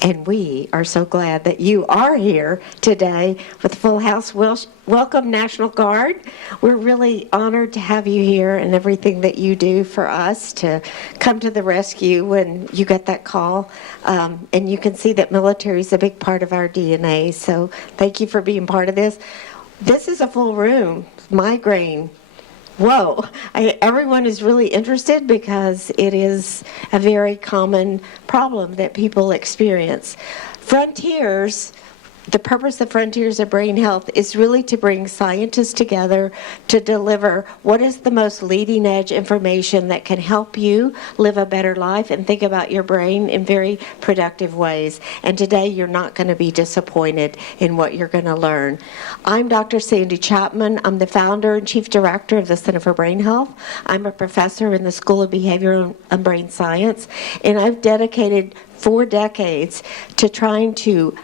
And we are so glad that you are here today with Full House. Welcome, National Guard. We're really honored to have you here and everything that you do for us to come to the rescue when you get that call. And you can see that military is a big part of our DNA. So thank you for being part of this. This is a full room. Migraine. Whoa, everyone is really interested because it is a very common problem that people experience. Frontiers, the purpose of Frontiers of Brain Health is really to bring scientists together to deliver what is the most leading edge information that can help you live a better life and think about your brain in very productive ways. And today you're not going to be disappointed in what you're going to learn. I'm Dr. Sandy Chapman. I'm the founder and chief director of the Center for Brain Health. I'm a professor in the School of Behavioral and Brain Science, and I've dedicated 4 decades to trying to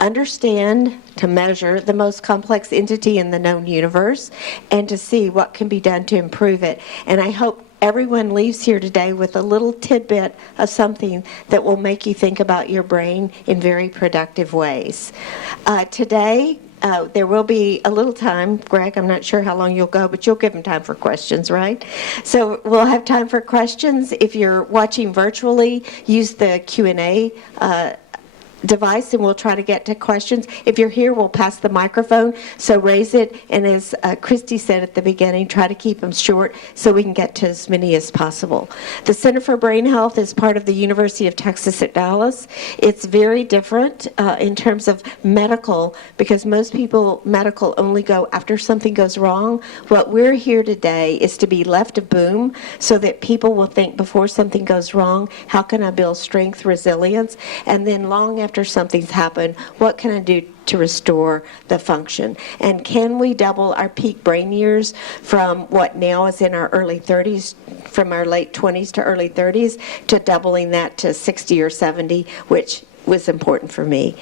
understand, to measure the most complex entity in the known universe, and to see what can be done to improve it. And I hope everyone leaves here today with a little tidbit of something that will make you think about your brain in very productive ways. Today, there will be a little time. Greg, I'm not sure how long you'll go, but you'll give them time for questions, right? So we'll have time for questions. If you're watching virtually, use the Q&A device and we'll try to get to questions. If you're here, we'll pass the microphone, so raise it, and as Christy said at the beginning, try to keep them short so we can get to as many as possible. The Center for Brain Health is part of the University of Texas at Dallas. It's very different in terms of medical, because most people medical only go after something goes wrong. What we're here today is to be left of boom so that people will think before something goes wrong, how can I build strength, resilience, and then long after something's happened, what can I do to restore the function? And can we double our peak brain years from what now is in our early 30s, from our late 20s to early 30s, to doubling that to 60 or 70, which was important for me.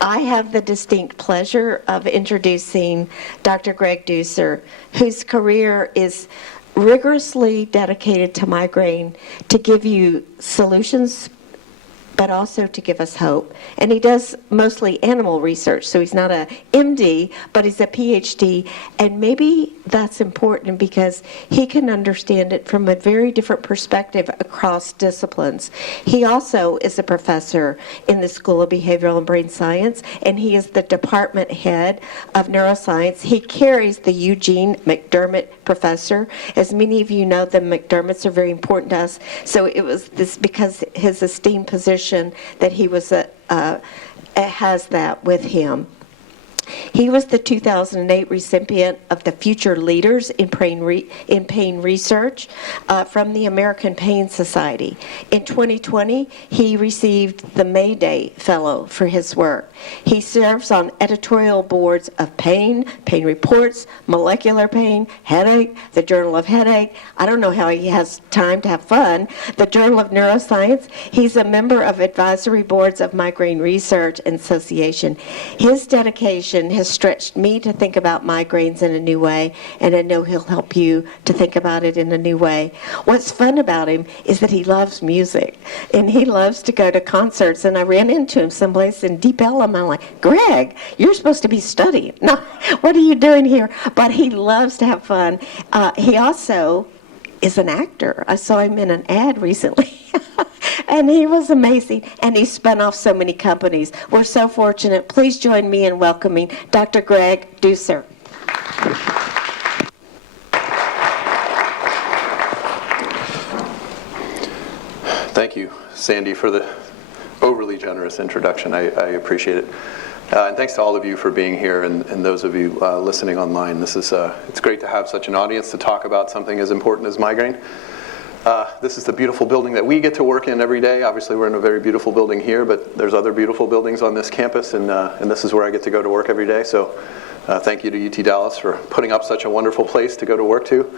I have the distinct pleasure of introducing Dr. Greg Dussor, whose career is rigorously dedicated to migraine, to give you solutions, but also to give us hope. And he does mostly animal research, so he's not a MD, but he's a PhD, and maybe that's important because he can understand it from a very different perspective across disciplines. He also is a professor in the School of Behavioral and Brain Science, and he is the department head of neuroscience. He carries the Eugene McDermott Professor. As many of you know, the McDermotts are very important to us, so it was this because his esteemed position that he was has that with him. He was the 2008 recipient of the Future Leaders in Pain Research from the American Pain Society. In 2020, he received the Mayday Fellow for his work. He serves on editorial boards of Pain, Pain Reports, Molecular Pain, Headache, the Journal of Headache. I don't know how he has time to have fun. The Journal of Neuroscience. He's a member of advisory boards of Migraine Research and Association. His dedication has stretched me to think about migraines in a new way, and I know he'll help you to think about it in a new way. What's fun about him is that he loves music, and he loves to go to concerts, and I ran into him someplace in Deep Ellum, and I'm like, Greg, you're supposed to be studying. No, what are you doing here? But he loves to have fun. He also is an actor. I saw him in an ad recently. And he was amazing, and he spun off so many companies. We're so fortunate. Please join me in welcoming Dr. Greg Dussor. Thank you, Sandy, for the overly generous introduction. I appreciate it. And thanks to all of you for being here, and those of you listening online. It's great to have such an audience to talk about something as important as migraine. This is the beautiful building that we get to work in every day. Obviously, we're in a very beautiful building here, but there's other beautiful buildings on this campus, and this is where I get to go to work every day. So thank you to UT Dallas for putting up such a wonderful place to go to work to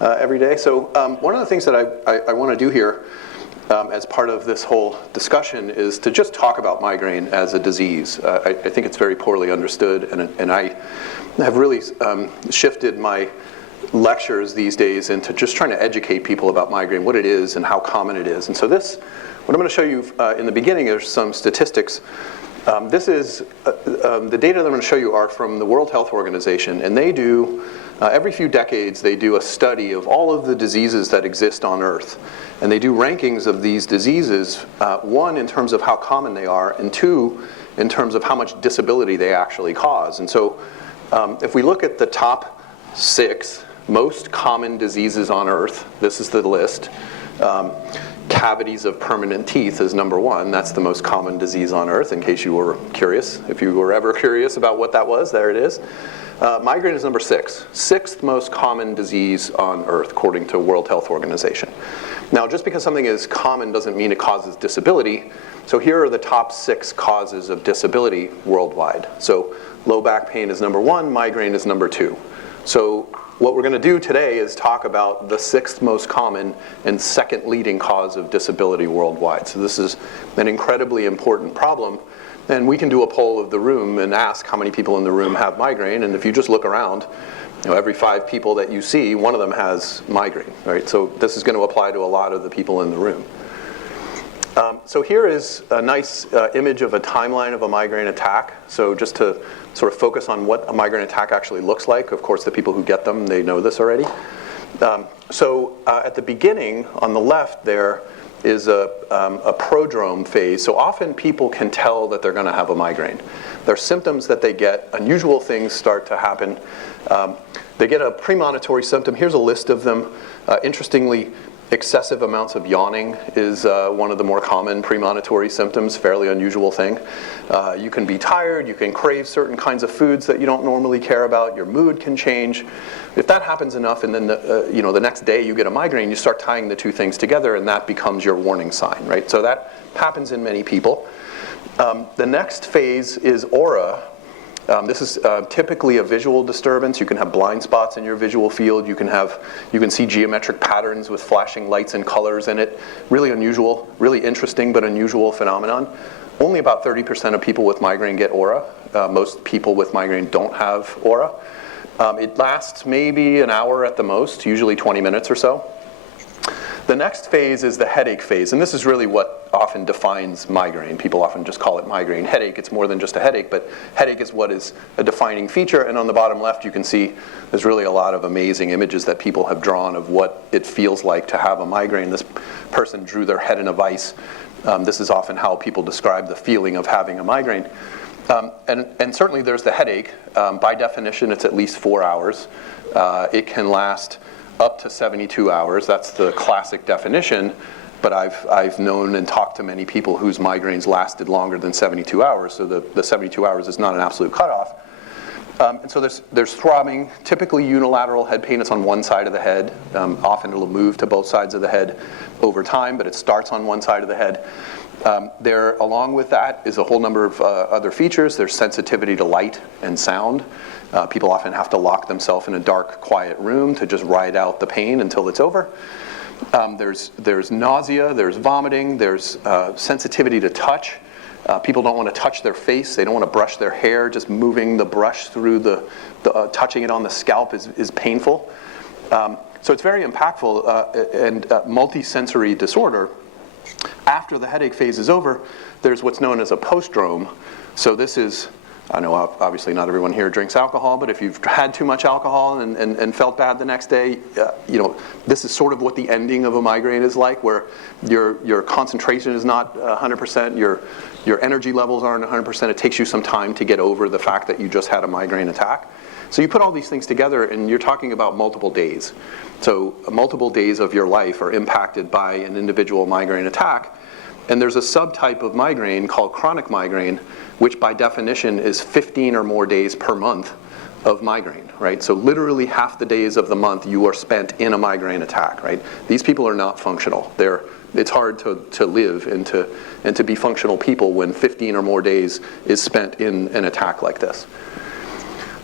every day. So one of the things that I want to do here as part of this whole discussion is to just talk about migraine as a disease. I think it's very poorly understood, and I have really shifted my lectures these days into just trying to educate people about migraine, what it is and how common it is. And so this What I'm going to show you in the beginning are some statistics. This is the data that I'm going to show you are from the World Health Organization, and they do every few decades they do a study of all of the diseases that exist on Earth, and they do rankings of these diseases, one in terms of how common they are, and two in terms of how much disability they actually cause. And so if we look at the top 6 most common diseases on Earth, this is the list. Cavities of permanent teeth is number 1. That's the most common disease on Earth, in case you were curious. If you were ever curious about what that was, there it is. Migraine is number 6. 6th most common disease on Earth, according to World Health Organization. Now, just because something is common doesn't mean it causes disability. So here are the top 6 causes of disability worldwide. So low back pain is number 1, migraine is number 2. So what we're going to do today is talk about the 6th most common and 2nd leading cause of disability worldwide. So this is an incredibly important problem. And we can do a poll of the room and ask how many people in the room have migraine. And if you just look around, every 5 people that you see, one of them has migraine, right? So this is going to apply to a lot of the people in the room. So here is a nice image of a timeline of a migraine attack. So just to sort of focus on what a migraine attack actually looks like. Of course, the people who get them, they know this already. So at the beginning, on the left there, is a prodrome phase. So often people can tell that they're going to have a migraine. There are symptoms that they get. Unusual things start to happen. They get a premonitory symptom. Here's a list of them. Interestingly, excessive amounts of yawning is one of the more common premonitory symptoms, fairly unusual thing. You can be tired, you can crave certain kinds of foods that you don't normally care about, your mood can change. If that happens enough and then the next day you get a migraine, you start tying the 2 things together and that becomes your warning sign, right? So that happens in many people. The next phase is aura. This is typically a visual disturbance. You can have blind spots in your visual field. You can see geometric patterns with flashing lights and colors in it. Really unusual, really interesting but unusual phenomenon. Only about 30% of people with migraine get aura. Most people with migraine don't have aura. It lasts maybe an hour at the most, usually 20 minutes or so. The next phase is the headache phase, and this is really what often defines migraine. People often just call it migraine headache. It's more than just a headache, but headache is what is a defining feature. And on the bottom left, you can see there's really a lot of amazing images that people have drawn of what it feels like to have a migraine. This person drew their head in a vice. This is often how people describe the feeling of having a migraine. And certainly there's the headache. By definition, it's at least 4 hours. It can last up to 72 hours. That's the classic definition, but I've known and talked to many people whose migraines lasted longer than 72 hours, so the 72 hours is not an absolute cutoff. And so there's throbbing, typically unilateral head pain. It's on one side of the head. Often it'll move to both sides of the head over time, but it starts on one side of the head. Along with that is a whole number of other features. There's sensitivity to light and sound. People often have to lock themselves in a dark, quiet room to just ride out the pain until it's over. There's nausea, there's vomiting, there's sensitivity to touch. People don't want to touch their face. They don't want to brush their hair. Just moving the brush through touching it on the scalp is painful. So it's very impactful and multisensory disorder. After the headache phase is over, there's what's known as a postdrome. So this is, I know obviously not everyone here drinks alcohol, but if you've had too much alcohol and felt bad the next day, this is sort of what the ending of a migraine is like, where your concentration is not 100%, your energy levels aren't 100%. It takes you some time to get over the fact that you just had a migraine attack. So you put all these things together and you're talking about multiple days. So multiple days of your life are impacted by an individual migraine attack. And there's a subtype of migraine called chronic migraine, which by definition is 15 or more days per month of migraine, right? So literally half the days of the month you are spent in a migraine attack, right? These people are not functional. It's hard to live and to be functional people when 15 or more days is spent in an attack like this.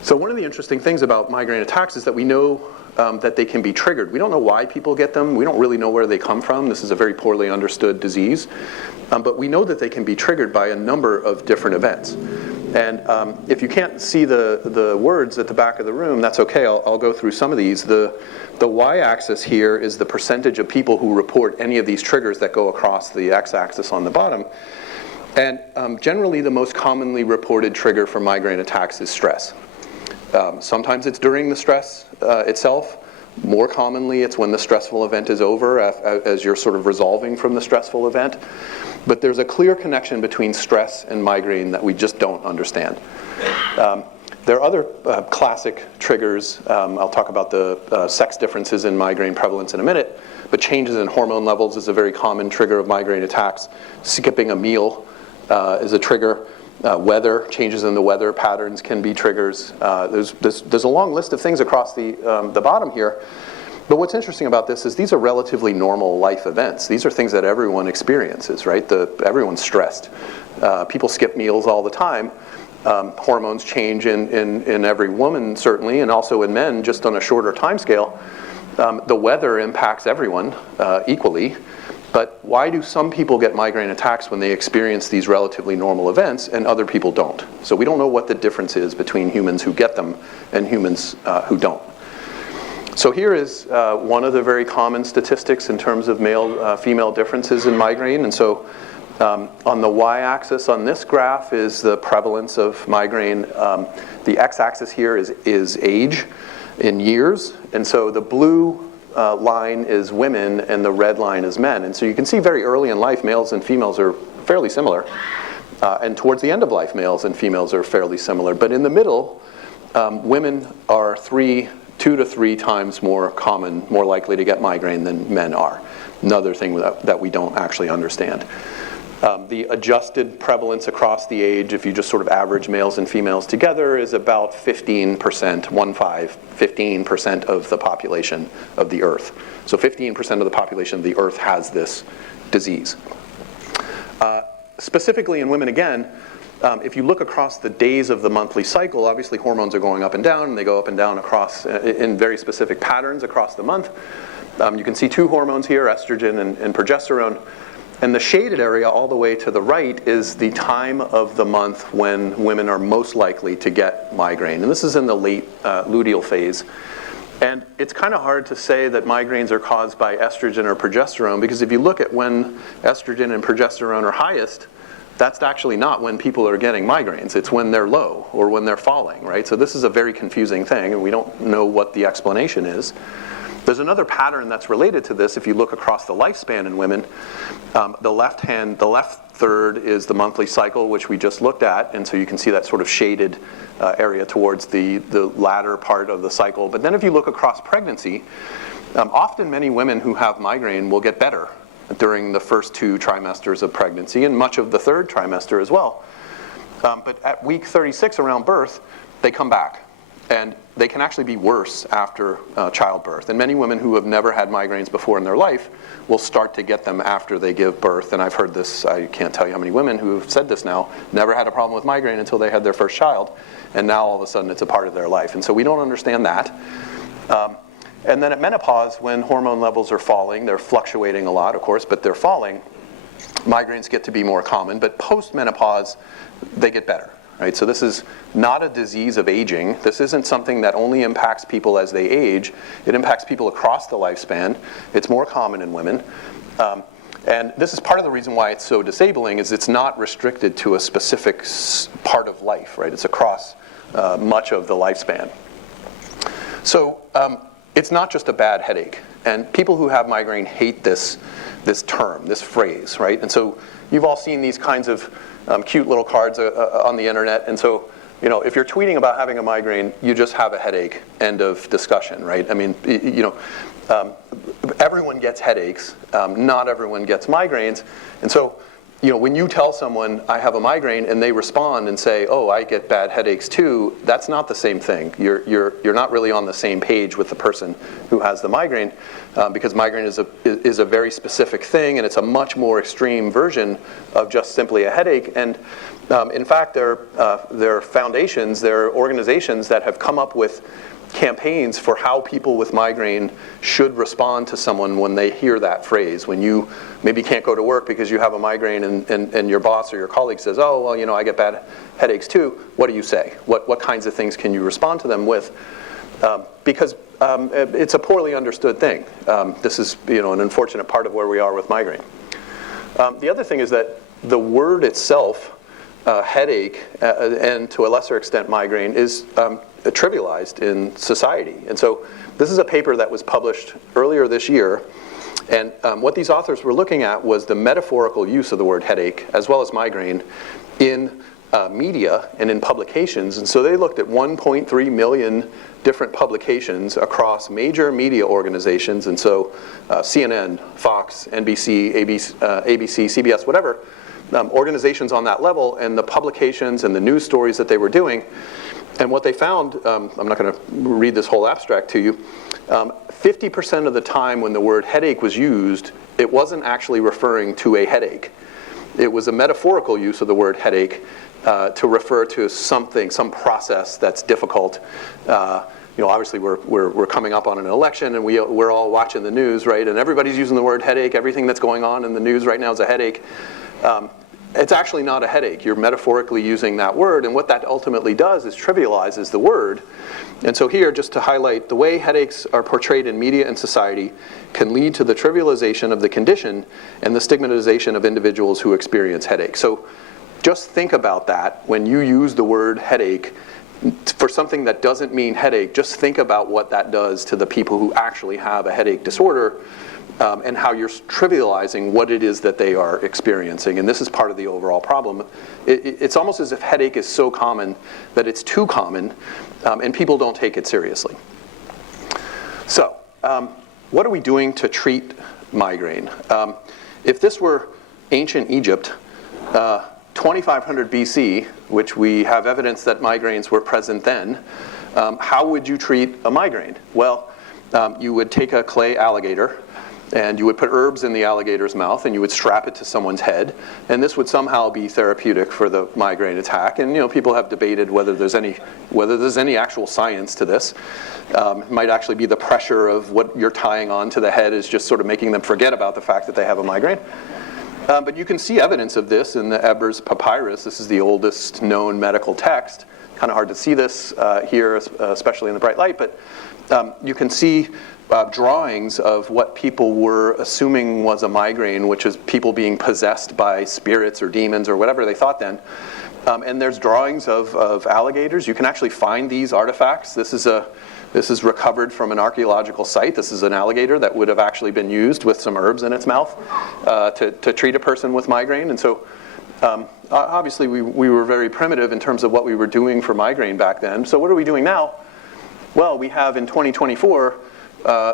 So one of the interesting things about migraine attacks is that we know that they can be triggered. We don't know why people get them. We don't really know where they come from. This is a very poorly understood disease. But we know that they can be triggered by a number of different events. And if you can't see the words at the back of the room, that's okay. I'll go through some of these. The y-axis here is the percentage of people who report any of these triggers that go across the x-axis on the bottom. And generally, the most commonly reported trigger for migraine attacks is stress. Sometimes it's during the stress itself. More commonly, it's when the stressful event is over, as you're sort of resolving from the stressful event. But there's a clear connection between stress and migraine that we just don't understand. There are other classic triggers. I'll talk about the sex differences in migraine prevalence in a minute, but changes in hormone levels is a very common trigger of migraine attacks. Skipping a meal is a trigger. Weather, changes in the weather patterns can be triggers. There's a long list of things across the bottom here. But what's interesting about this is these are relatively normal life events. These are things that everyone experiences, right? Everyone's stressed. People skip meals all the time. Hormones change in every woman, certainly, and also in men, just on a shorter time scale. The weather impacts everyone equally. But why do some people get migraine attacks when they experience these relatively normal events and other people don't? So we don't know what the difference is between humans who get them and humans who don't. So here is one of the very common statistics in terms of male-female differences in migraine. And so on the y-axis on this graph is the prevalence of migraine. The x-axis here is age in years. And so the blue line is women and the red line is men. And so you can see very early in life, males and females are fairly similar. And towards the end of life, males and females are fairly similar. But in the middle, women are 2 to 3 times more common, more likely to get migraine than men are. Another thing that we don't actually understand. The adjusted prevalence across the age, if you just sort of average males and females together, is about 15%, 15% of the population of the Earth. So 15% of the population of the Earth has this disease. Specifically in women, again, if you look across the days of the monthly cycle, obviously hormones are going up and down, and they go up and down across in very specific patterns across the month. You can see 2 hormones here, estrogen and progesterone. And the shaded area all the way to the right is the time of the month when women are most likely to get migraine. And this is in the late luteal phase. And it's kind of hard to say that migraines are caused by estrogen or progesterone, because if you look at when estrogen and progesterone are highest, that's actually not when people are getting migraines. It's when they're low or when they're falling, right? So this is a very confusing thing, and we don't know what the explanation is. There's another pattern that's related to this if you look across the lifespan in women. The left third is the monthly cycle, which we just looked at, and so you can see that sort of shaded area towards the latter part of the cycle. But then if you look across pregnancy, often many women who have migraine will get better during the first 2 trimesters of pregnancy, and much of the 3rd trimester as well. But at week 36 around birth, they come back. And they can actually be worse after childbirth. And many women who have never had migraines before in their life will start to get them after they give birth. And I've heard this, I can't tell you how many women who have said this now, never had a problem with migraine until they had their first child. And now all of a sudden it's a part of their life. And so we don't understand that. And then at menopause, when hormone levels are falling, they're fluctuating a lot, of course, but they're falling, migraines get to be more common. But post-menopause, they get better. Right? So this is not a disease of aging. This isn't something that only impacts people as they age. It impacts people across the lifespan. It's more common in women. And this is part of the reason why it's so disabling, is it's not restricted to a specific part of life. Right? It's across much of the lifespan. So it's not just a bad headache. And people who have migraine hate this term, this phrase. Right? And so you've all seen these kinds of cute little cards on the internet, and so if you're tweeting about having a migraine, you just have a headache. End of discussion, right? I mean, everyone gets headaches. Not everyone gets migraines, and so when you tell someone I have a migraine and they respond and say, "Oh, I get bad headaches too," that's not the same thing. You're not really on the same page with the person who has the migraine, because migraine is a very specific thing, and it's a much more extreme version of just simply a headache. And in fact, there are foundations, there are organizations that have come up with campaigns for how people with migraine should respond to someone when they hear that phrase. When you maybe can't go to work because you have a migraine and your boss or your colleague says, oh, well, you know, I get bad headaches too, what do you say? What kinds of things can you respond to them with? Because it's a poorly understood thing. This is, you know, an unfortunate part of where we are with migraine. The other thing is that the word itself, headache, and to a lesser extent migraine, is trivialized in society. And so this is a paper that was published earlier this year, and what these authors were looking at was the metaphorical use of the word headache as well as migraine in media and in publications. And so they looked at 1.3 million different publications across major media organizations, and so CNN, Fox, NBC, ABC, CBS, whatever, organizations on that level, and the publications and the news stories that they were doing. And what they found, I'm not going to read this whole abstract to you, 50% of the time when the word headache was used, it wasn't actually referring to a headache. It was a metaphorical use of the word headache to refer to something, some process that's difficult. You know, obviously we're coming up on an election, and we're all watching the news, right? And everybody's using the word headache. Everything that's going on in the news right now is a headache. It's actually not a headache. You're metaphorically using that word, and what that ultimately does is trivializes the word. And so here, just to highlight, the way headaches are portrayed in media and society can lead to the trivialization of the condition and the stigmatization of individuals who experience headache. So just think about that when you use the word headache for something that doesn't mean headache. Just think about what that does to the people who actually have a headache disorder, and how you're trivializing what it is that they are experiencing. And this is part of the overall problem. It's almost as if headache is so common that it's too common, and people don't take it seriously. So, what are we doing to treat migraine? If this were ancient Egypt, 2500 BC, which we have evidence that migraines were present then, how would you treat a migraine? Well, you would take a clay alligator, and you would put herbs in the alligator's mouth, and you would strap it to someone's head, and this would somehow be therapeutic for the migraine attack. And you know, people have debated whether there's any actual science to this. It might actually be the pressure of what you're tying on to the head is just sort of making them forget about the fact that they have a migraine. But you can see evidence of this in the Ebers Papyrus. This is the oldest known medical text. Kind of hard to see this here, especially in the bright light, but you can see drawings of what people were assuming was a migraine, which is people being possessed by spirits or demons or whatever they thought then. And there's drawings of alligators. You can actually find these artifacts. This is recovered from an archaeological site. This is an alligator that would have actually been used with some herbs in its mouth to treat a person with migraine. And so obviously we were very primitive in terms of what we were doing for migraine back then. So what are we doing now? Well, we have in 2024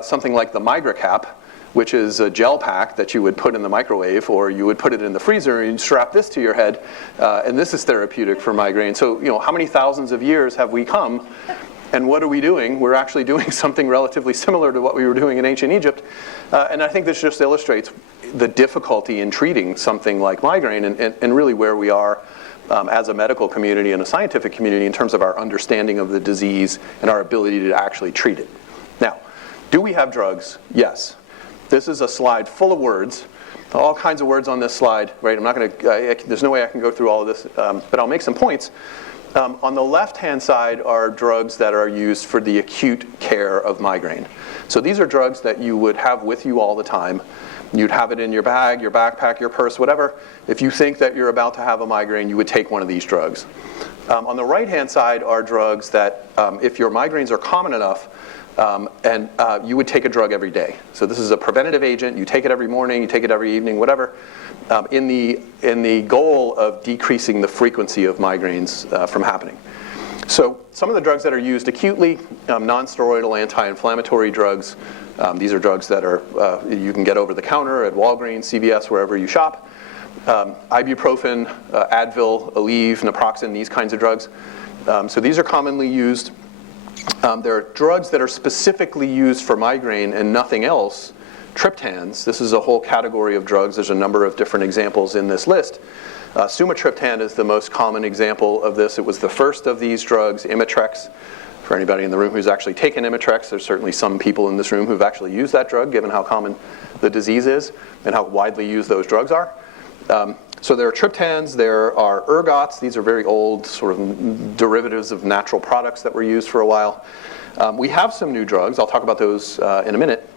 something like the MigraCap, which is a gel pack that you would put in the microwave, or you would put it in the freezer and you'd strap this to your head, and this is therapeutic for migraine. So, you know, how many thousands of years have we come, and what are we doing? We're actually doing something relatively similar to what we were doing in ancient Egypt, and I think this just illustrates the difficulty in treating something like migraine, and really where we are as a medical community and a scientific community in terms of our understanding of the disease and our ability to actually treat it. Now, do we have drugs? Yes. This is a slide full of words, all kinds of words on this slide, right? I'm not going to, there's no way I can go through all of this, but I'll make some points. On the left-hand side are drugs that are used for the acute care of migraine. So these are drugs that you would have with you all the time. You'd have it in your bag, your backpack, your purse, whatever. If you think that you're about to have a migraine, you would take one of these drugs. On the right-hand side are drugs that, if your migraines are common enough, you would take a drug every day. So this is a preventative agent. You take it every morning, you take it every evening, whatever, in the goal of decreasing the frequency of migraines from happening. So some of the drugs that are used acutely, non-steroidal anti-inflammatory drugs. These are drugs that are you can get over the counter at Walgreens, CVS, wherever you shop. Ibuprofen, Advil, Aleve, naproxen, these kinds of drugs. So these are commonly used. There are drugs that are specifically used for migraine and nothing else. Triptans, this is a whole category of drugs. There's a number of different examples in this list. Sumatriptan is the most common example of this. It was the first of these drugs. Imitrex for anybody in the room who's actually taken Imitrex. There's certainly some people in this room who've actually used that drug, given how common the disease is and how widely used those drugs are. So there are triptans, there are ergots. These are very old sort of derivatives of natural products that were used for a while. We have some new drugs. I'll talk about those in a minute.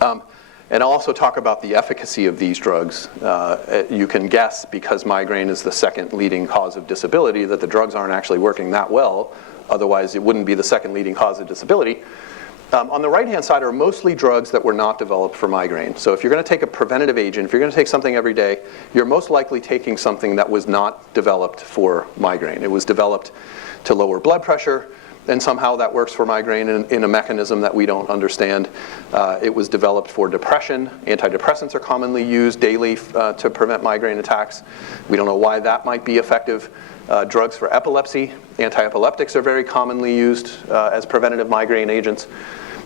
And I'll also talk about the efficacy of these drugs. You can guess, because migraine is the second leading cause of disability, that the drugs aren't actually working that well. Otherwise, it wouldn't be the second leading cause of disability. On the right-hand side are mostly drugs that were not developed for migraine. So if you're going to take a preventative agent, if you're going to take something every day, you're most likely taking something that was not developed for migraine. It was developed to lower blood pressure, and somehow that works for migraine in a mechanism that we don't understand. It was developed for depression. Antidepressants are commonly used daily to prevent migraine attacks. We don't know why that might be effective. Drugs for epilepsy, anti-epileptics are very commonly used as preventative migraine agents.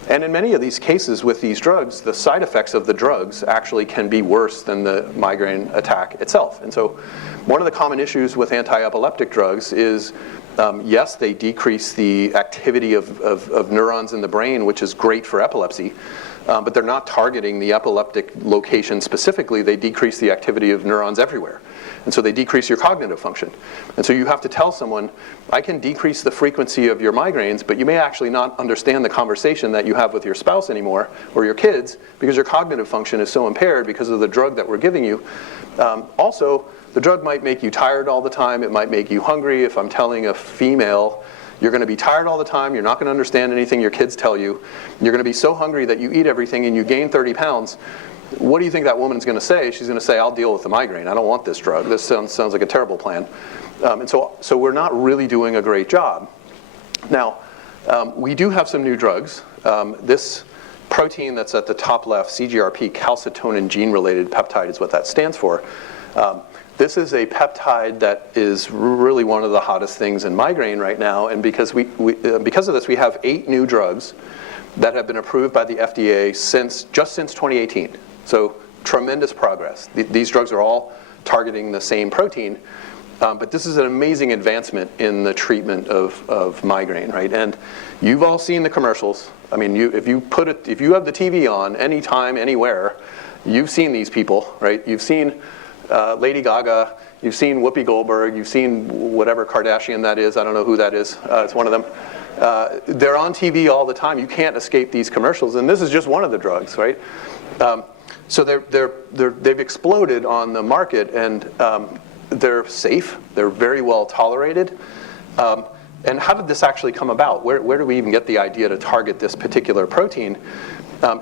And in many of these cases with these drugs, the side effects of the drugs actually can be worse than the migraine attack itself. And so one of the common issues with anti-epileptic drugs is, yes, they decrease the activity of neurons in the brain, which is great for epilepsy, but they're not targeting the epileptic location specifically. They decrease the activity of neurons everywhere. And so they decrease your cognitive function. And so you have to tell someone, I can decrease the frequency of your migraines, but you may actually not understand the conversation that you have with your spouse anymore, or your kids, because your cognitive function is so impaired because of the drug that we're giving you. Also, the drug might make you tired all the time. It might make you hungry. If I'm telling a female, you're going to be tired all the time, you're not going to understand anything your kids tell you, you're going to be so hungry that you eat everything and you gain 30 pounds, what do you think that woman's going to say? She's going to say, I'll deal with the migraine. I don't want this drug. This sounds like a terrible plan. And so we're not really doing a great job. Now, we do have some new drugs. This protein that's at the top left, CGRP, calcitonin gene-related peptide is what that stands for. This is a peptide that is really one of the hottest things in migraine right now, and because of this, we have 8 new drugs that have been approved by the FDA just since 2018. So tremendous progress. These drugs are all targeting the same protein, but this is an amazing advancement in the treatment of migraine, right? And you've all seen the commercials. I mean, if you have the TV on anytime, anywhere, you've seen these people, right? You've seen Lady Gaga, you've seen Whoopi Goldberg, you've seen whatever Kardashian that is. I don't know who that is. It's one of them. They're on TV all the time. You can't escape these commercials, and this is just one of the drugs, right? So they've exploded on the market, and they're safe. They're very well tolerated. And how did this actually come about? Where do we even get the idea to target this particular protein?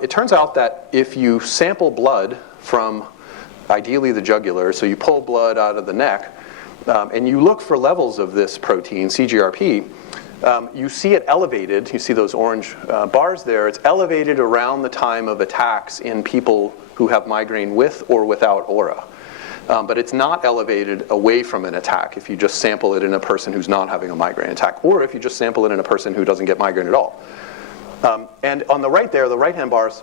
It turns out that if you sample blood from ideally the jugular, so you pull blood out of the neck, and you look for levels of this protein, CGRP, you see it elevated. You see those orange bars there. It's elevated around the time of attacks in people who have migraine with or without aura. But it's not elevated away from an attack if you just sample it in a person who's not having a migraine attack, or if you just sample it in a person who doesn't get migraine at all. And on the right there, the right-hand bars,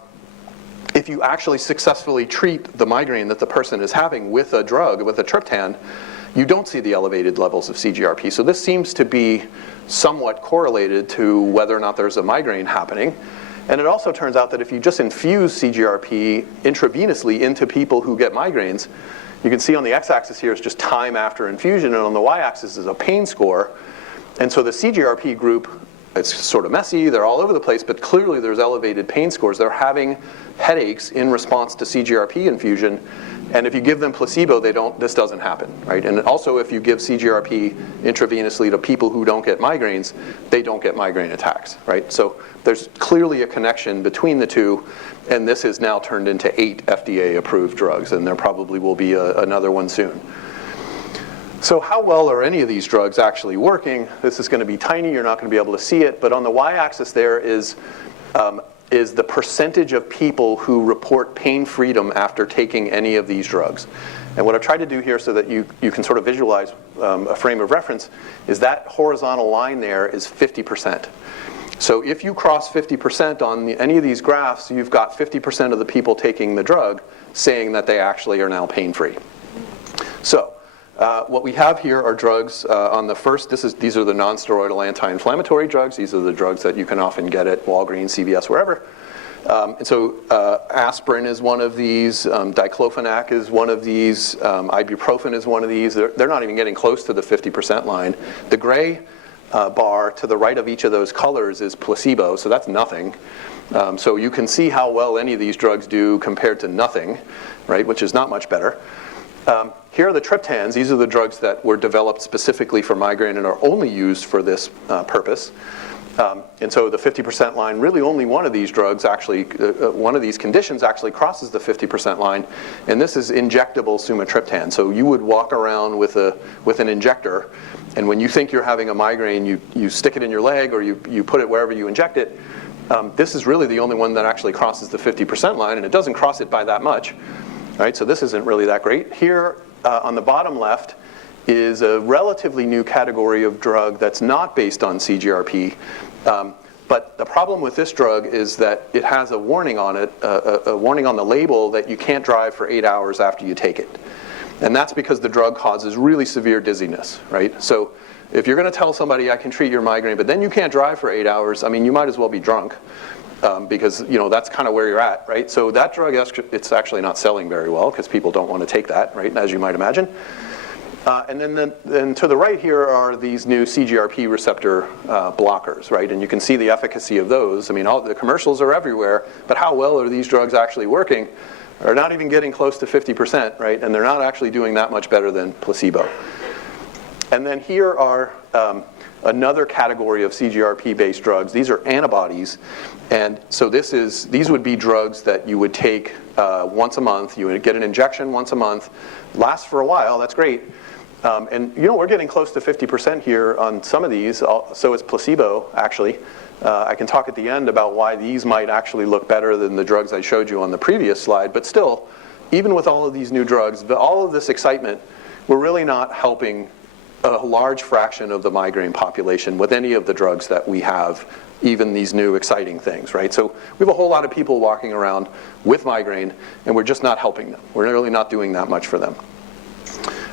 if you actually successfully treat the migraine that the person is having with a drug, with a triptan, you don't see the elevated levels of CGRP. So this seems to be somewhat correlated to whether or not there's a migraine happening. And it also turns out that if you just infuse CGRP intravenously into people who get migraines, you can see on the x-axis here is just time after infusion, and on the y-axis is a pain score. And so the CGRP group, it's sort of messy, they're all over the place, but clearly there's elevated pain scores. They're having headaches in response to CGRP infusion, and if you give them placebo, this doesn't happen, right? And also if you give CGRP intravenously to people who don't get migraines, they don't get migraine attacks, right? So there's clearly a connection between the two, and this has now turned into 8 FDA-approved drugs, and there probably will be another one soon. So how well are any of these drugs actually working? This is going to be tiny, you're not going to be able to see it, but on the y-axis there is the percentage of people who report pain freedom after taking any of these drugs. And what I've tried to do here so that you can sort of visualize a frame of reference is that horizontal line there is 50%. So if you cross 50% on any of these graphs, you've got 50% of the people taking the drug saying that they actually are now pain-free. So What we have here are drugs on the first, these are the non-steroidal anti-inflammatory drugs. These are the drugs that you can often get at Walgreens, CVS, wherever. And so aspirin is one of these, diclofenac is one of these, ibuprofen is one of these. They're not even getting close to the 50% line. The gray bar to the right of each of those colors is placebo, so that's nothing. So you can see how well any of these drugs do compared to nothing, right, which is not much better. Here are the triptans. These are the drugs that were developed specifically for migraine and are only used for this purpose. And so the 50% line, really only one of these drugs actually, one of these conditions actually crosses the 50% line, and this is injectable sumatriptan. So you would walk around with an injector, and when you think you're having a migraine, you stick it in your leg or you put it wherever you inject it. This is really the only one that actually crosses the 50% line, and it doesn't cross it by that much. Right, so this isn't really that great. Here on the bottom left is a relatively new category of drug that's not based on CGRP. But the problem with this drug is that it has a warning on it, a warning on the label that you can't drive for 8 hours after you take it. And that's because the drug causes really severe dizziness, right? So if you're going to tell somebody I can treat your migraine, but then you can't drive for 8 hours, I mean, you might as well be drunk. Because that's kind of where you're at, right? So that drug, it's actually not selling very well because people don't want to take that, right? As you might imagine. And then to the right here are these new CGRP receptor blockers, right? And you can see the efficacy of those. I mean, all the commercials are everywhere, but how well are these drugs actually working? They're not even getting close to 50%, right? And they're not actually doing that much better than placebo. And then here are another category of CGRP-based drugs. These are antibodies, and so these would be drugs that you would take once a month. You would get an injection once a month, lasts for a while. That's great, and we're getting close to 50% here on some of these. So it's placebo, actually. I can talk at the end about why these might actually look better than the drugs I showed you on the previous slide. But still, even with all of these new drugs, all of this excitement, we're really not helping a large fraction of the migraine population with any of the drugs that we have, even these new exciting things, right? So we have a whole lot of people walking around with migraine, and we're just not helping them. We're really not doing that much for them.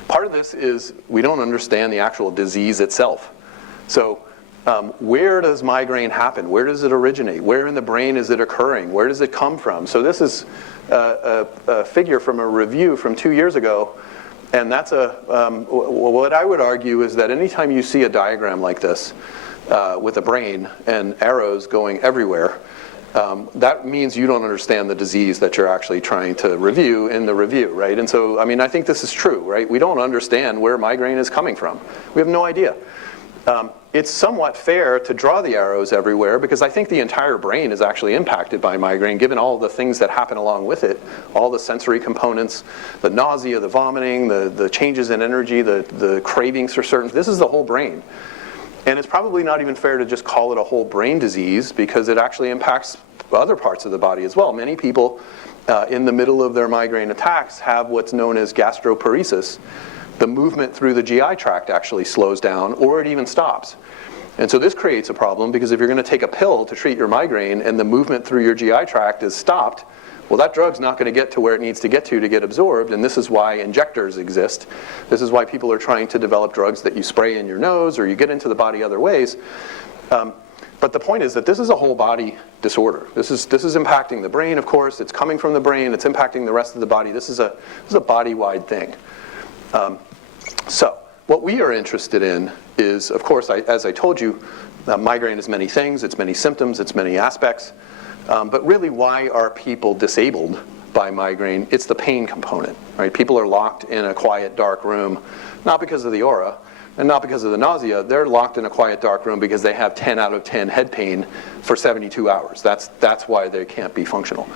Part of this is we don't understand the actual disease itself. So where does migraine happen? Where does it originate? Where in the brain is it occurring? Where does it come from? So this is a figure from a review from 2 years ago. And that's what I would argue is that anytime you see a diagram like this with a brain and arrows going everywhere, that means you don't understand the disease that you're actually trying to review in the review, right? And so, I mean, I think this is true, right? We don't understand where migraine is coming from. We have no idea. It's somewhat fair to draw the arrows everywhere because I think the entire brain is actually impacted by migraine given all the things that happen along with it, all the sensory components, the nausea, the vomiting, the changes in energy, the cravings for certain, this is the whole brain. And it's probably not even fair to just call it a whole brain disease because it actually impacts other parts of the body as well. Many people in the middle of their migraine attacks have what's known as gastroparesis. The movement through the GI tract actually slows down or it even stops. And so this creates a problem because if you're going to take a pill to treat your migraine and the movement through your GI tract is stopped, well, that drug's not going to get to where it needs to get absorbed, and this is why injectors exist. This is why people are trying to develop drugs that you spray in your nose or you get into the body other ways. But the point is that this is a whole body disorder. This is impacting the brain, of course. It's coming from the brain. It's impacting the rest of the body. This is a body-wide thing. So what we are interested in is, of course, as I told you, migraine is many things. It's many symptoms. It's many aspects. But really, why are people disabled by migraine? It's the pain component, right? People are locked in a quiet, dark room, not because of the aura, and not because of the nausea. They're locked in a quiet, dark room because they have 10 out of 10 head pain for 72 hours. That's why they can't be functional.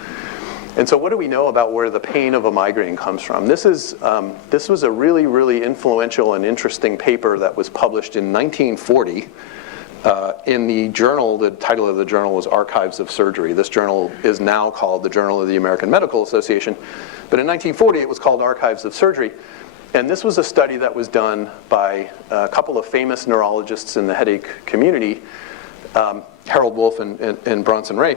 And so what do we know about where the pain of a migraine comes from? This was a really, really influential and interesting paper that was published in 1940 in the journal. The title of the journal was Archives of Surgery. This journal is now called the Journal of the American Medical Association. But in 1940, it was called Archives of Surgery. And this was a study that was done by a couple of famous neurologists in the headache community, Harold Wolff and Bronson Ray.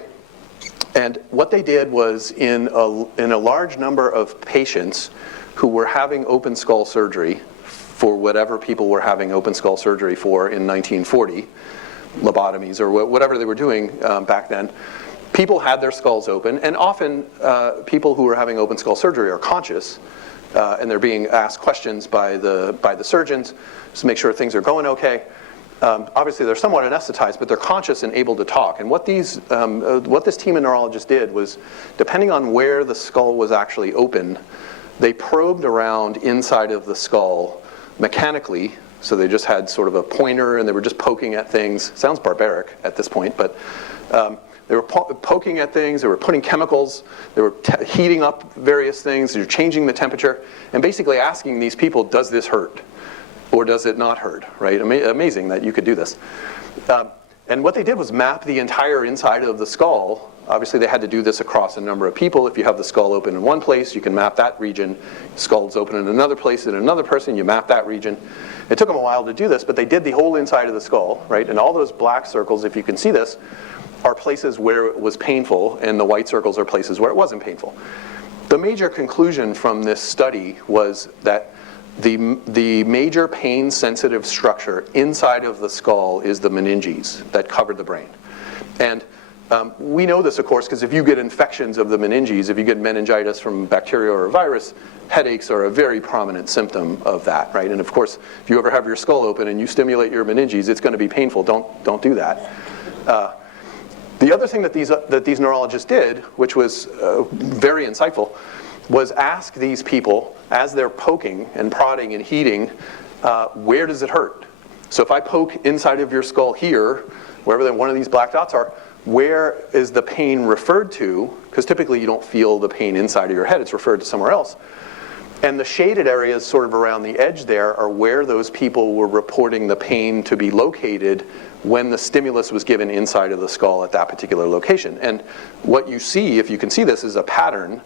And what they did was in a large number of patients who were having open skull surgery for whatever people were having open skull surgery for in 1940, lobotomies or whatever they were doing back then. People had their skulls open, and often people who are having open skull surgery are conscious, and they're being asked questions by the surgeons to make sure things are going okay. Obviously, they're somewhat anesthetized, but they're conscious and able to talk. And what this team of neurologists did was, depending on where the skull was actually open, they probed around inside of the skull mechanically. So they just had sort of a pointer, and they were just poking at things. Sounds barbaric at this point, but they were poking at things, they were putting chemicals, they were heating up various things, they were changing the temperature, and basically asking these people, does this hurt? Or does it not hurt, right? Amazing that you could do this. And what they did was map the entire inside of the skull. Obviously, they had to do this across a number of people. If you have the skull open in one place, you can map that region. Skull's open in another place in another person, you map that region. It took them a while to do this, but they did the whole inside of the skull, right? And all those black circles, if you can see this, are places where it was painful, and the white circles are places where it wasn't painful. The major conclusion from this study was that the major pain-sensitive structure inside of the skull is the meninges that cover the brain. And we know this, of course, because if you get infections of the meninges, if you get meningitis from bacteria or a virus, headaches are a very prominent symptom of that, right? And of course, if you ever have your skull open and you stimulate your meninges, it's going to be painful. Don't do that. The other thing that these neurologists did, which was very insightful, was ask these people, as they're poking and prodding and heating, where does it hurt? So if I poke inside of your skull here, wherever one of these black dots are, where is the pain referred to? Because typically you don't feel the pain inside of your head, it's referred to somewhere else. And the shaded areas sort of around the edge there are where those people were reporting the pain to be located when the stimulus was given inside of the skull at that particular location. And what you see, if you can see this, is a pattern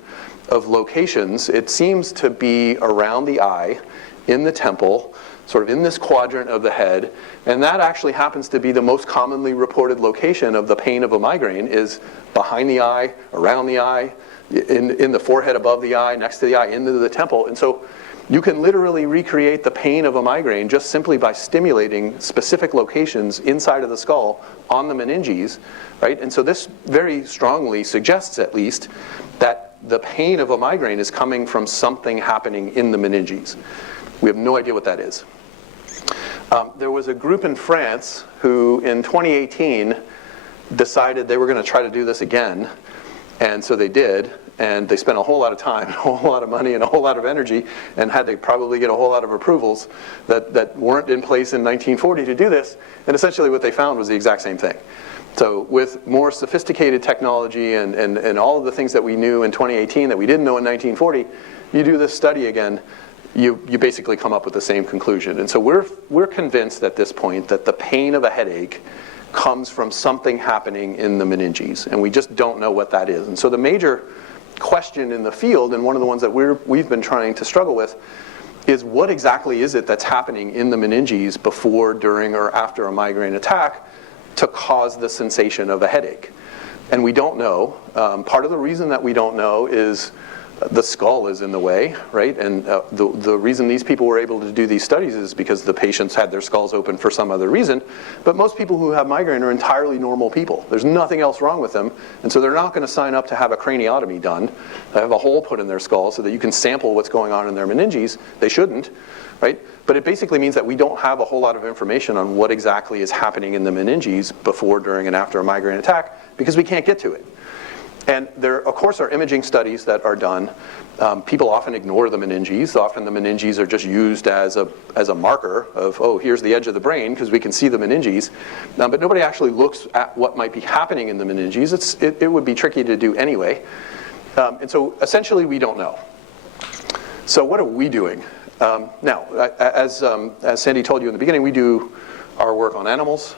of locations. It seems to be around the eye, in the temple, sort of in this quadrant of the head, and that actually happens to be the most commonly reported location of the pain of a migraine, is behind the eye, around the eye, in the forehead above the eye, next to the eye, into the temple. And so you can literally recreate the pain of a migraine just simply by stimulating specific locations inside of the skull on the meninges, right? And so this very strongly suggests, at least, that the pain of a migraine is coming from something happening in the meninges. We have no idea what that is. There was a group in France who, in 2018, decided they were going to try to do this again. And so they did, and they spent a whole lot of time, a whole lot of money, and a whole lot of energy, and had to probably get a whole lot of approvals that weren't in place in 1940 to do this. And essentially what they found was the exact same thing. So with more sophisticated technology and all of the things that we knew in 2018 that we didn't know in 1940, you do this study again, you basically come up with the same conclusion. And so we're convinced at this point that the pain of a headache comes from something happening in the meninges, and we just don't know what that is. And so the major question in the field, and one of the ones that we've been trying to struggle with, is what exactly is it that's happening in the meninges before, during, or after a migraine attack to cause the sensation of a headache? And we don't know. Part of the reason that we don't know is the skull is in the way, right? And the reason these people were able to do these studies is because the patients had their skulls open for some other reason. But most people who have migraine are entirely normal people. There's nothing else wrong with them. And so they're not going to sign up to have a craniotomy done, have a hole put in their skull so that you can sample what's going on in their meninges. They shouldn't, right? But it basically means that we don't have a whole lot of information on what exactly is happening in the meninges before, during, and after a migraine attack, because we can't get to it. And there, of course, are imaging studies that are done. People often ignore the meninges. Often the meninges are just used as a marker of, oh, here's the edge of the brain, because we can see the meninges. But nobody actually looks at what might be happening in the meninges. It would be tricky to do anyway. And so essentially we don't know. So what are we doing? Now, as Sandy told you in the beginning, we do our work on animals.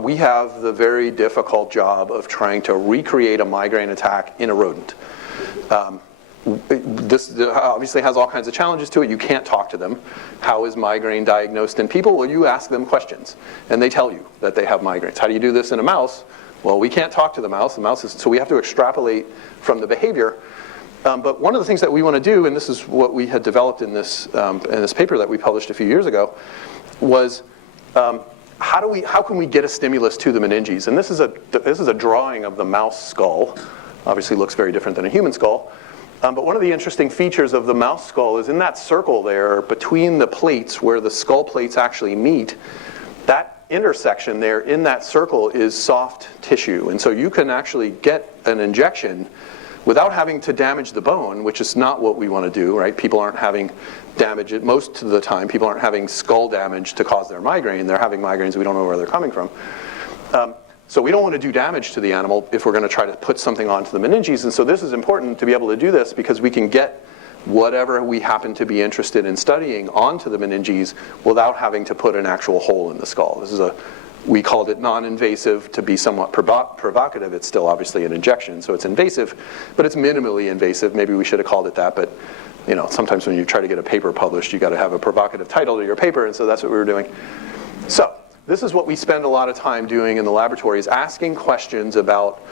We have the very difficult job of trying to recreate a migraine attack in a rodent. This obviously has all kinds of challenges to it. You can't talk to them. How is migraine diagnosed in people? Well, you ask them questions, and they tell you that they have migraines. How do you do this in a mouse? Well, we can't talk to the mouse. So we have to extrapolate from the behavior. But one of the things that we want to do, and this is what we had developed in this paper that we published a few years ago, was how can we get a stimulus to the meninges? And this is a drawing of the mouse skull. Obviously looks very different than a human skull. But one of the interesting features of the mouse skull is in that circle there between the plates where the skull plates actually meet, that intersection there in that circle is soft tissue. And so you can actually get an injection without having to damage the bone, which is not what we want to do, right? People aren't having damage, most of the time, people aren't having skull damage to cause their migraine. They're having migraines, we don't know where they're coming from. So we don't want to do damage to the animal if we're going to try to put something onto the meninges. And so this is important to be able to do this because we can get whatever we happen to be interested in studying onto the meninges without having to put an actual hole in the skull. We called it non-invasive to be somewhat provocative. It's still obviously an injection, so it's invasive, but it's minimally invasive. Maybe we should have called it that, but sometimes when you try to get a paper published, you got to have a provocative title to your paper, and so that's what we were doing. So this is what we spend a lot of time doing in the laboratory, is asking questions about,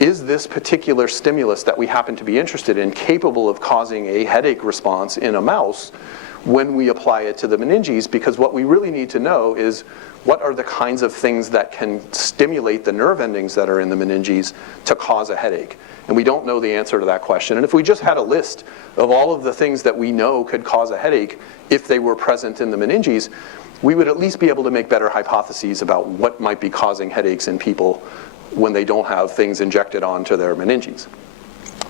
is this particular stimulus that we happen to be interested in capable of causing a headache response in a mouse when we apply it to the meninges? Because what we really need to know is what are the kinds of things that can stimulate the nerve endings that are in the meninges to cause a headache? And we don't know the answer to that question. And if we just had a list of all of the things that we know could cause a headache if they were present in the meninges, we would at least be able to make better hypotheses about what might be causing headaches in people when they don't have things injected onto their meninges.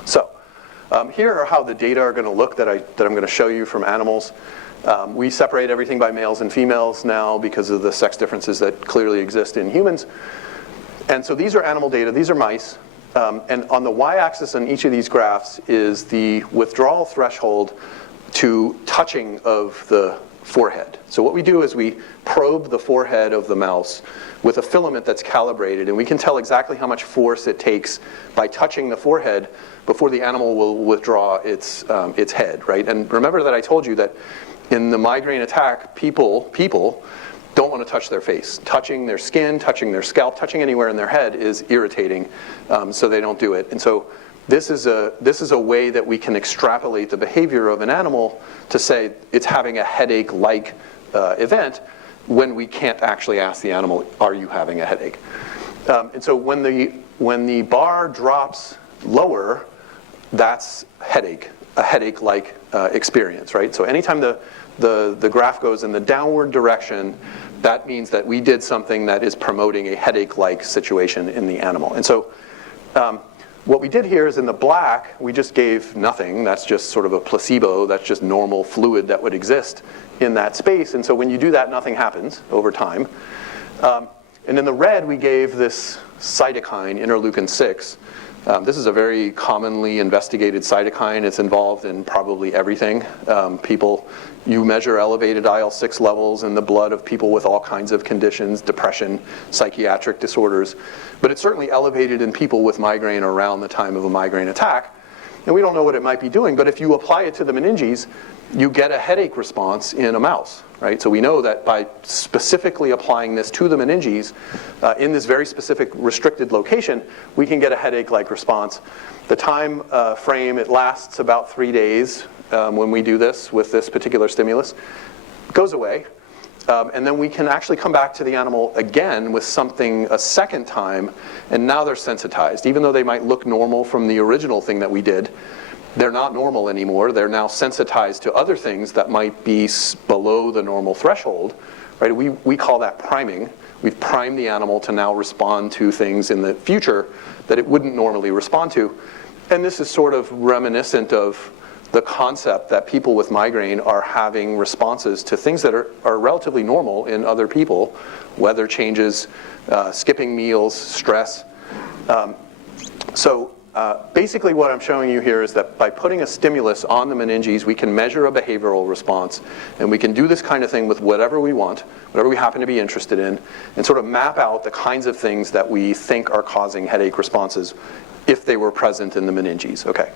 So here are how the data are going to look that I'm going to show you from animals. We separate everything by males and females now because of the sex differences that clearly exist in humans. And so these are animal data. These are mice. And on the y-axis on each of these graphs is the withdrawal threshold to touching of the forehead. So what we do is we probe the forehead of the mouse with a filament that's calibrated, and we can tell exactly how much force it takes by touching the forehead before the animal will withdraw its head, right? And remember that I told you that in the migraine attack, people don't want to touch their face. Touching their skin, touching their scalp, touching anywhere in their head is irritating, so they don't do it. And so this is a way that we can extrapolate the behavior of an animal to say it's having a headache-like event when we can't actually ask the animal, are you having a headache? And so when the bar drops lower, that's a headache-like experience, right? So anytime the graph goes in the downward direction, that means that we did something that is promoting a headache-like situation in the animal. And so what we did here is in the black, we just gave nothing. That's just sort of a placebo. That's just normal fluid that would exist in that space. And so when you do that, nothing happens over time. And in the red, we gave this cytokine, interleukin 6. This is a very commonly investigated cytokine. It's involved in probably everything. You measure elevated IL-6 levels in the blood of people with all kinds of conditions, depression, psychiatric disorders. But it's certainly elevated in people with migraine around the time of a migraine attack. And we don't know what it might be doing, but if you apply it to the meninges, you get a headache response in a mouse, right? So we know that by specifically applying this to the meninges in this very specific restricted location, we can get a headache-like response. The time frame, it lasts about 3 days when we do this with this particular stimulus. It goes away. And then we can actually come back to the animal again with something a second time, and now they're sensitized. Even though they might look normal from the original thing that we did, they're not normal anymore. They're now sensitized to other things that might be below the normal threshold, right? We call that priming. We've primed the animal to now respond to things in the future that it wouldn't normally respond to. And this is sort of reminiscent of the concept that people with migraine are having responses to things that are relatively normal in other people, weather changes, skipping meals, stress. Basically what I'm showing you here is that by putting a stimulus on the meninges, we can measure a behavioral response, and we can do this kind of thing with whatever we want, whatever we happen to be interested in, and sort of map out the kinds of things that we think are causing headache responses if they were present in the meninges. Okay.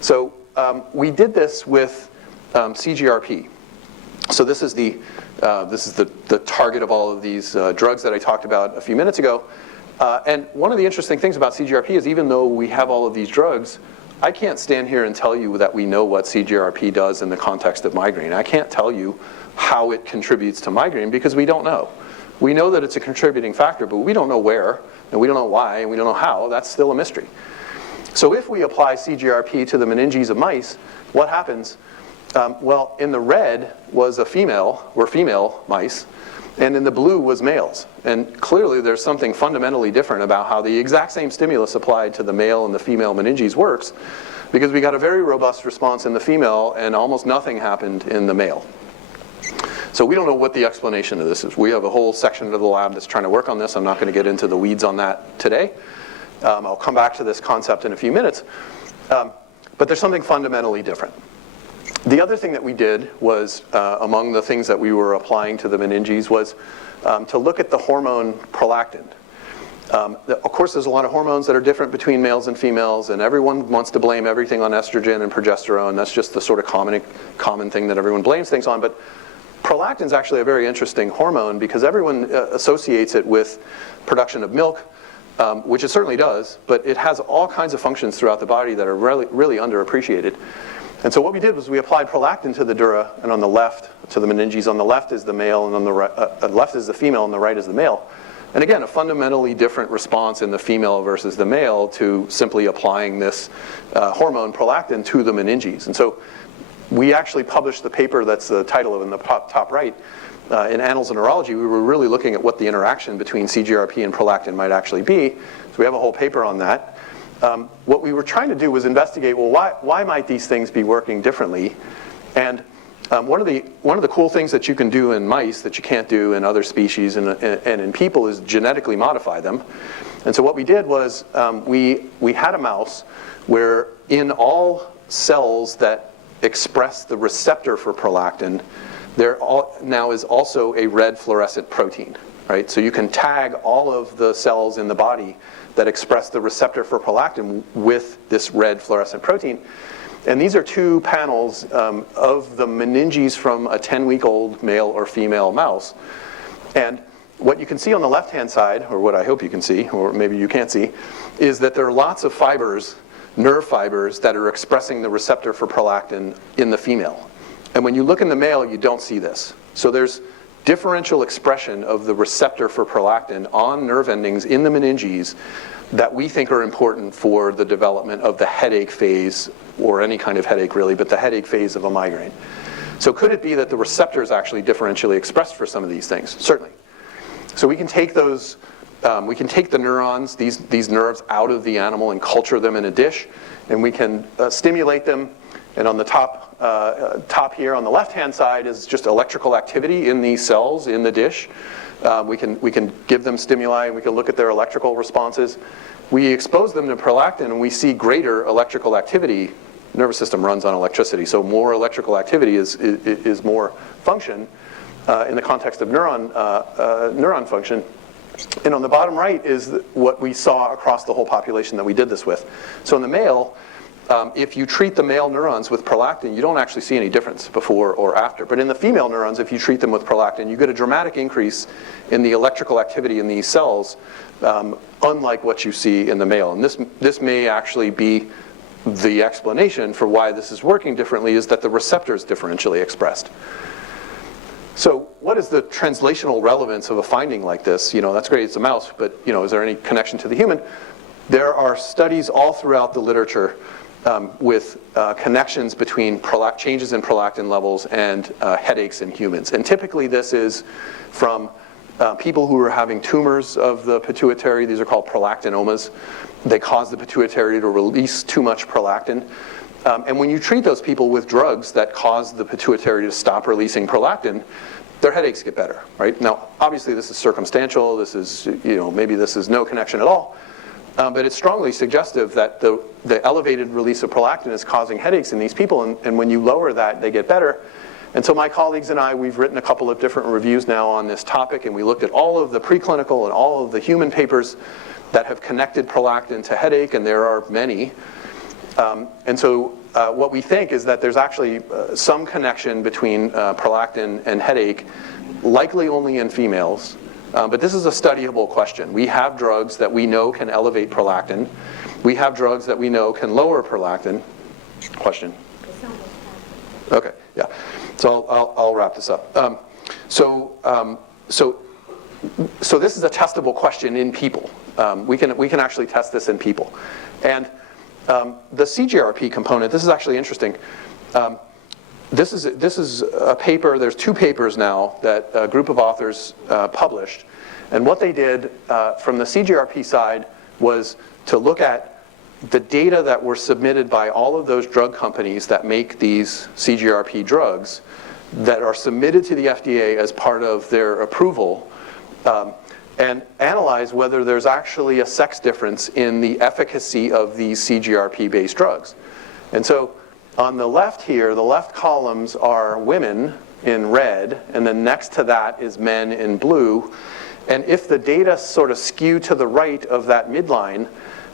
So we did this with CGRP. So this is the target of all of these drugs that I talked about a few minutes ago. And one of the interesting things about CGRP is even though we have all of these drugs, I can't stand here and tell you that we know what CGRP does in the context of migraine. I can't tell you how it contributes to migraine because we don't know. We know that it's a contributing factor, but we don't know where, and we don't know why, and we don't know how. That's still a mystery. So if we apply CGRP to the meninges of mice, what happens? Well, in the red were female mice, and in the blue was males. And clearly there's something fundamentally different about how the exact same stimulus applied to the male and the female meninges works, because we got a very robust response in the female and almost nothing happened in the male. So we don't know what the explanation of this is. We have a whole section of the lab that's trying to work on this. I'm not going to get into the weeds on that today. I'll come back to this concept in a few minutes. But there's something fundamentally different. The other thing that we did was, among the things that we were applying to the meninges, was to look at the hormone prolactin. Of course, there's a lot of hormones that are different between males and females, and everyone wants to blame everything on estrogen and progesterone. That's just the sort of common thing that everyone blames things on. But prolactin is actually a very interesting hormone because everyone associates it with production of milk, which it certainly does, but it has all kinds of functions throughout the body that are really underappreciated. And so what we did was we applied prolactin to the dura, and on the left, to the meninges. On the left is the male, and on the right, left is the female, and the right is the male. And again, a fundamentally different response in the female versus the male to simply applying this hormone prolactin to the meninges. And so we actually published the paper that's the title of in the top right in Annals of Neurology. We were really looking at what the interaction between CGRP and prolactin might actually be. So we have a whole paper on that. What we were trying to do was investigate, well, why might these things be working differently? And one of the cool things that you can do in mice that you can't do in other species and in people is genetically modify them. And so what we did was we had a mouse where in all cells that express the receptor for prolactin, there now is also a red fluorescent protein, right? So you can tag all of the cells in the body that express the receptor for prolactin with this red fluorescent protein. And these are two panels of the meninges from a 10-week-old male or female mouse. And what you can see on the left-hand side, or what I hope you can see, or maybe you can't see, is that there are lots of fibers, nerve fibers, that are expressing the receptor for prolactin in the female. And when you look in the male, you don't see this. So there's differential expression of the receptor for prolactin on nerve endings in the meninges that we think are important for the development of the headache phase, or any kind of headache really, but the headache phase of a migraine. So could it be that the receptor is actually differentially expressed for some of these things? Certainly. So we can take those, we can take the neurons, these nerves out of the animal and culture them in a dish, and we can stimulate them. And on the top here on the left-hand side is just electrical activity in these cells in the dish. We can give them stimuli, and we can look at their electrical responses. We expose them to prolactin, and we see greater electrical activity. Nervous system runs on electricity, so more electrical activity is more function in the context of neuron function. And on the bottom right is what we saw across the whole population that we did this with. So in the male, if you treat the male neurons with prolactin, you don't actually see any difference before or after. But in the female neurons, if you treat them with prolactin, you get a dramatic increase in the electrical activity in these cells, unlike what you see in the male. And this may actually be the explanation for why this is working differently, is that the receptor is differentially expressed. So what is the translational relevance of a finding like this? You know, that's great, it's a mouse, but you know, is there any connection to the human? There are studies all throughout the literature with connections between changes in prolactin levels and headaches in humans. And typically this is from people who are having tumors of the pituitary. These are called prolactinomas. They cause the pituitary to release too much prolactin. And when you treat those people with drugs that cause the pituitary to stop releasing prolactin, their headaches get better, right? Now, obviously this is circumstantial. This is, you know, maybe this is no connection at all. But it's strongly suggestive that the elevated release of prolactin is causing headaches in these people, and when you lower that, they get better. And so my colleagues and I, we've written a couple of different reviews now on this topic, and we looked at all of the preclinical and all of the human papers that have connected prolactin to headache, and there are many. And so what we think is that there's actually some connection between prolactin and headache, likely only in females. But this is a studyable question. We have drugs that we know can elevate prolactin. we have drugs that we know can lower prolactin. Question? Okay, yeah. So I'll wrap this up. So this is a testable question in people. We can actually test this in people. And the CGRP component, this is actually interesting. This is a paper, there's 2 papers now that a group of authors published. And what they did from the CGRP side was to look at the data that were submitted by all of those drug companies that make these CGRP drugs that are submitted to the FDA as part of their approval, and analyze whether there's actually a sex difference in the efficacy of these CGRP-based drugs. And so on the left here, the left columns are women in red, and then next to that is men in blue. And if the data sort of skew to the right of that midline,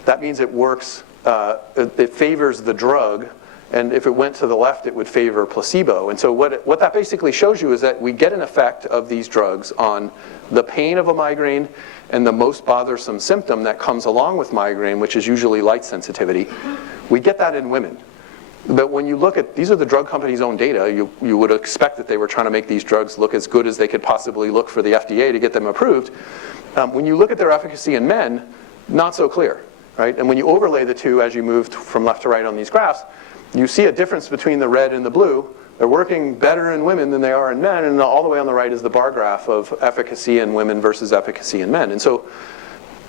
that means it works, it favors the drug, and if it went to the left, it would favor placebo. And so what that basically shows you is that we get an effect of these drugs on the pain of a migraine and the most bothersome symptom that comes along with migraine, which is usually light sensitivity. We get that in women. But when you look at, these are the drug company's own data, you would expect that they were trying to make these drugs look as good as they could possibly look for the FDA to get them approved. When you look at their efficacy in men, not so clear, right? And when you overlay the two as you move from left to right on these graphs, you see a difference between the red and the blue. They're working better in women than they are in men, and all the way on the right is the bar graph of efficacy in women versus efficacy in men. And so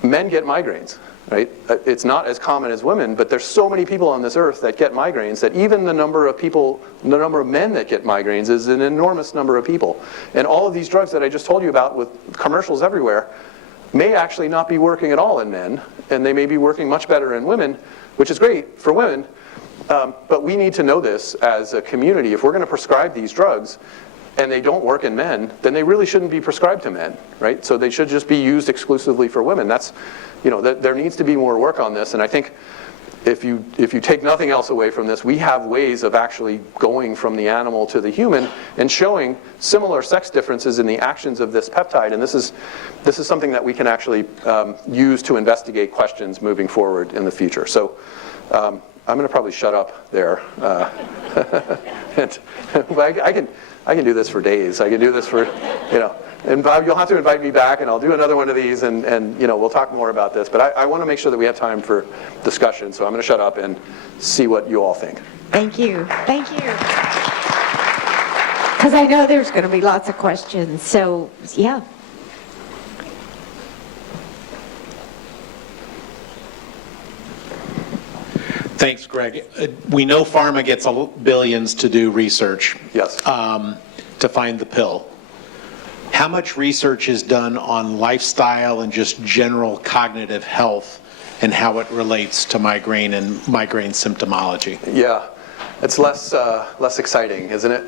men get migraines, right? It's not as common as women, but there's so many people on this earth that get migraines that even the number of people, the number of men that get migraines is an enormous number of people. And all of these drugs that I just told you about with commercials everywhere may actually not be working at all in men, and they may be working much better in women, which is great for women. But we need to know this as a community. If we're going to prescribe these drugs and they don't work in men, then they really shouldn't be prescribed to men, right? So they should just be used exclusively for women. That's, there needs to be more work on this. And I think if you take nothing else away from this, we have ways of actually going from the animal to the human and showing similar sex differences in the actions of this peptide. And this is something that we can actually use to investigate questions moving forward in the future. So I'm going to probably shut up there. I can do this for days. I can do this for, and Bob, you'll have to invite me back, and I'll do another one of these, and we'll talk more about this. But I want to make sure that we have time for discussion, so I'm going to shut up and see what you all think. Thank you. Thank you. Because I know there's going to be lots of questions. So, yeah. Thanks, Greg. We know pharma gets billions to do research. Yes. To find the pill. How much research is done on lifestyle and just general cognitive health and how it relates to migraine and migraine symptomology? Yeah, it's less exciting, isn't it?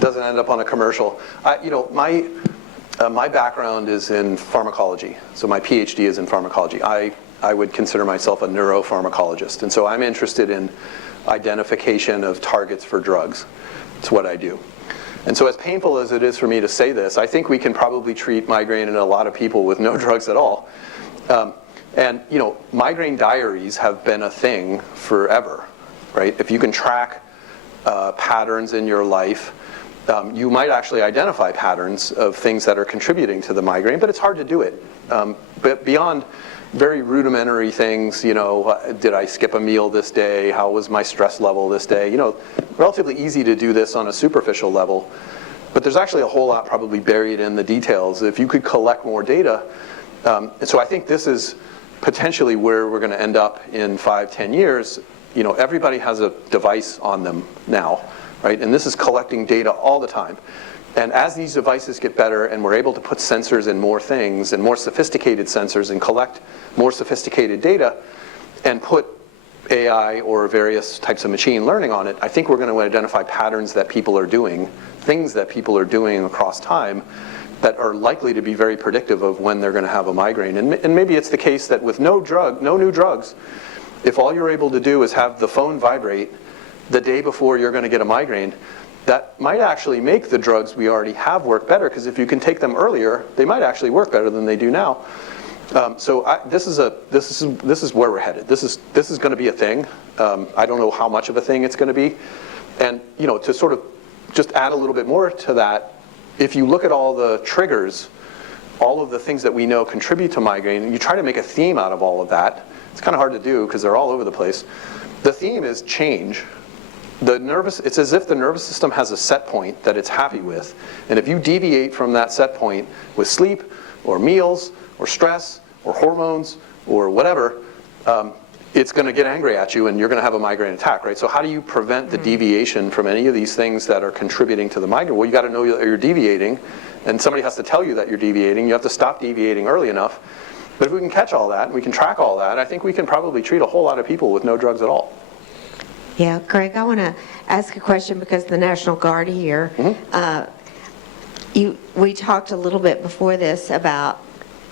Doesn't end up on a commercial. My background is in pharmacology, so my PhD is in pharmacology. I would consider myself a neuropharmacologist, and so I'm interested in identification of targets for drugs. It's what I do. And so as painful as it is for me to say this, I think we can probably treat migraine in a lot of people with no drugs at all. And migraine diaries have been a thing forever, right? If you can track patterns in your life, you might actually identify patterns of things that are contributing to the migraine, but it's hard to do it. But beyond very rudimentary things, did I skip a meal this day? How was my stress level this day? Relatively easy to do this on a superficial level, but there's actually a whole lot probably buried in the details. If you could collect more data, and so I think this is potentially where we're going to end up in 5-10 years. Everybody has a device on them now, right? And this is collecting data all the time. And as these devices get better and we're able to put sensors in more things and more sophisticated sensors and collect more sophisticated data and put AI or various types of machine learning on it, I think we're going to identify patterns that people are doing, things that people are doing across time that are likely to be very predictive of when they're going to have a migraine. And maybe it's the case that with no new drugs, if all you're able to do is have the phone vibrate the day before you're going to get a migraine, that might actually make the drugs we already have work better, because if you can take them earlier, they might actually work better than they do now. This is where we're headed. This is going to be a thing. I don't know how much of a thing it's going to be. And to sort of just add a little bit more to that, if you look at all the triggers, all of the things that we know contribute to migraine, and you try to make a theme out of all of that, it's kind of hard to do because they're all over the place. The theme is change. It's as if the nervous system has a set point that it's happy with, and if you deviate from that set point with sleep or meals or stress or hormones or whatever, it's going to get angry at you and you're going to have a migraine attack, right? So how do you prevent the deviation from any of these things that are contributing to the migraine? Well, you got to know that you're deviating, and somebody has to tell you that you're deviating. You have to stop deviating early enough. But if we can catch all that, and we can track all that, I think we can probably treat a whole lot of people with no drugs at all. Yeah, Greg, I want to ask a question because the National Guard here, we talked a little bit before this about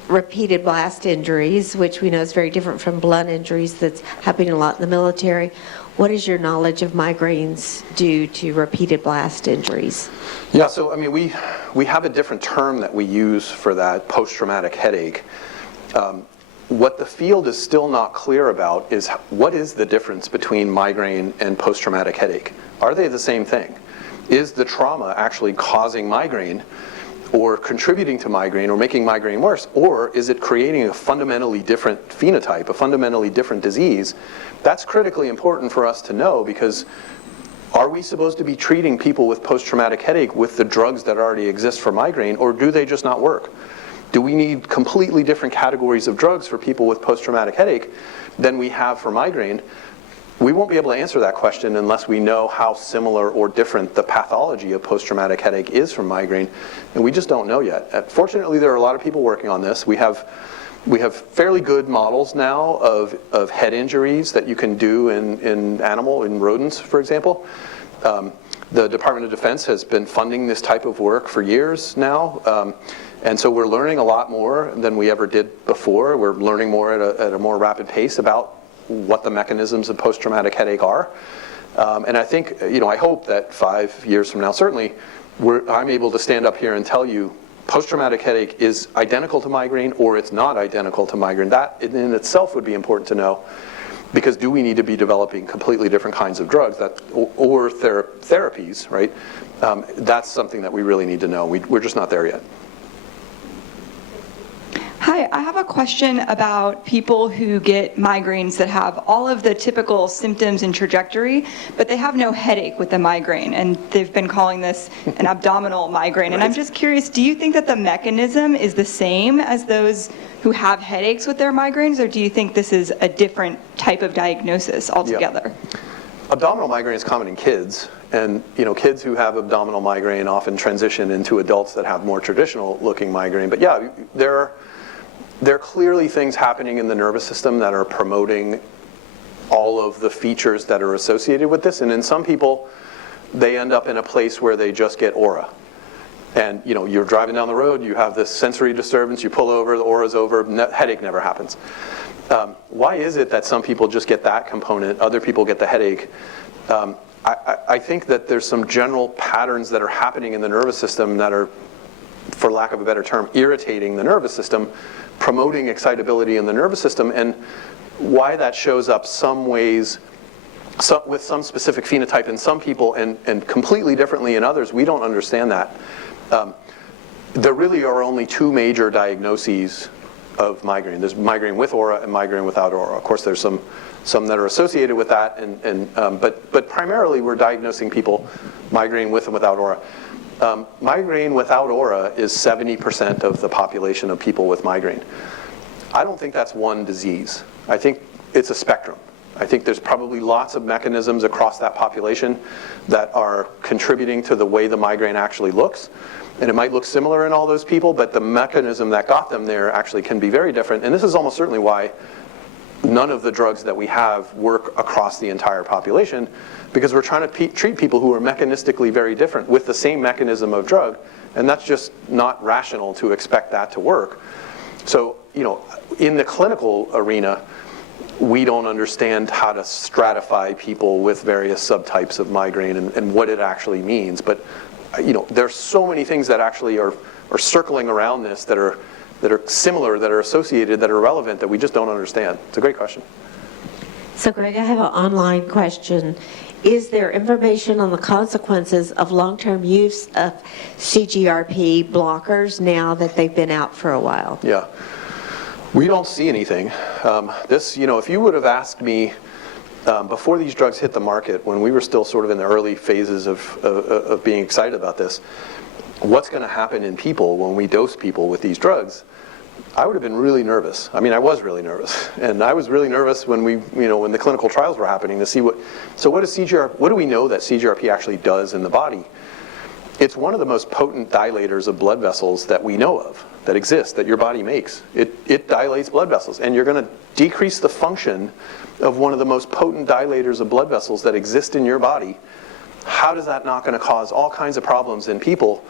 repeated blast injuries, which we know is very different from blunt injuries that's happening a lot in the military. What is your knowledge of migraines due to repeated blast injuries? Yeah, so I mean, we have a different term that we use for that, post-traumatic headache. What the field is still not clear about is what is the difference between migraine and post-traumatic headache? Are they the same thing? Is the trauma actually causing migraine or contributing to migraine or making migraine worse? Or is it creating a fundamentally different phenotype, a fundamentally different disease? That's critically important for us to know, because are we supposed to be treating people with post-traumatic headache with the drugs that already exist for migraine, or do they just not work? Do we need completely different categories of drugs for people with post-traumatic headache than we have for migraine? We won't be able to answer that question unless we know how similar or different the pathology of post-traumatic headache is from migraine, and we just don't know yet. Fortunately, there are a lot of people working on this. We have fairly good models now of head injuries that you can do in rodents, for example. The Department of Defense has been funding this type of work for years now. And so we're learning a lot more than we ever did before. We're learning more at a more rapid pace about what the mechanisms of post-traumatic headache are. And I think, I hope that 5 years from now, certainly, I'm able to stand up here and tell you post-traumatic headache is identical to migraine or it's not identical to migraine. That in itself would be important to know, because do we need to be developing completely different kinds of drugs or therapies, right? That's something that we really need to know. We're just not there yet. Hi, I have a question about people who get migraines that have all of the typical symptoms and trajectory, but they have no headache with the migraine, and they've been calling this an abdominal migraine. And I'm just curious, do you think that the mechanism is the same as those who have headaches with their migraines, or do you think this is a different type of diagnosis altogether? Yeah. Abdominal migraine is common in kids, and kids who have abdominal migraine often transition into adults that have more traditional looking migraine. But yeah, there are clearly things happening in the nervous system that are promoting all of the features that are associated with this. And in some people, they end up in a place where they just get aura. And you're driving down the road, you have this sensory disturbance, you pull over, the aura's over, headache never happens. Why is it that some people just get that component, other people get the headache? I think that there's some general patterns that are happening in the nervous system that are, for lack of a better term, irritating the nervous system, promoting excitability in the nervous system, and why that shows up some ways, with some specific phenotype in some people and completely differently in others. We don't understand that. There really are only two major diagnoses of migraine. There's migraine with aura and migraine without aura. Of course, there's some that are associated with that, but primarily we're diagnosing people migraine with and without aura. Migraine without aura is 70% of the population of people with migraine. I don't think that's one disease. I think it's a spectrum. I think there's probably lots of mechanisms across that population that are contributing to the way the migraine actually looks. And it might look similar in all those people, but the mechanism that got them there actually can be very different. And this is almost certainly why none of the drugs that we have work across the entire population, because we're trying to treat people who are mechanistically very different with the same mechanism of drug, and that's just not rational to expect that to work. So, in the clinical arena, we don't understand how to stratify people with various subtypes of migraine and what it actually means. But, there's so many things that actually are circling around this that are that are similar, that are associated, that are relevant, that we just don't understand? It's a great question. So Greg, I have an online question. Is there information on the consequences of long-term use of CGRP blockers now that they've been out for a while? Yeah. We don't see anything. This, if you would have asked me before these drugs hit the market, when we were still sort of in the early phases of being excited about this, what's going to happen in people when we dose people with these drugs, I would have been really nervous. I mean, I was really nervous, and I was really nervous when when the clinical trials were happening to see what do we know that CGRP actually does in the body? It's one of the most potent dilators of blood vessels that we know of, that exists, that your body makes. It dilates blood vessels, and you're going to decrease the function of one of the most potent dilators of blood vessels that exist in your body. How does that not going to cause all kinds of problems in people?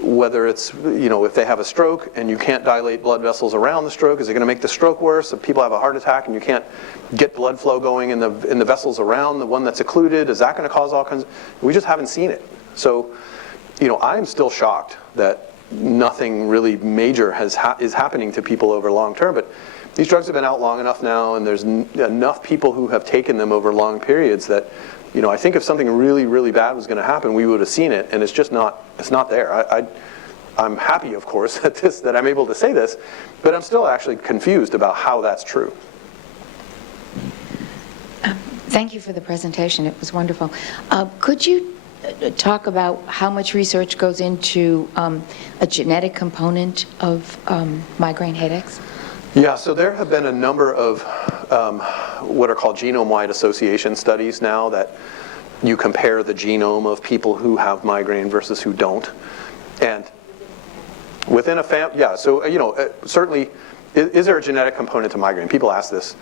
Whether it's, if they have a stroke and you can't dilate blood vessels around the stroke, is it going to make the stroke worse? If people have a heart attack and you can't get blood flow going in the vessels around the one that's occluded, is that going to cause all kinds we just haven't seen it. So, I'm still shocked that nothing really major is happening to people over long term, but these drugs have been out long enough now, and there's enough people who have taken them over long periods that, I think if something really, really bad was going to happen, we would have seen it, and it's not there. I'm happy, of course, that I'm able to say this, but I'm still actually confused about how that's true. Thank you for the presentation. It was wonderful. Could you talk about how much research goes into a genetic component of migraine headaches? Yeah, so there have been a number of what are called genome-wide association studies now that you compare the genome of people who have migraine versus who don't. And within a family, yeah, so, certainly, is there a genetic component to migraine? People ask this.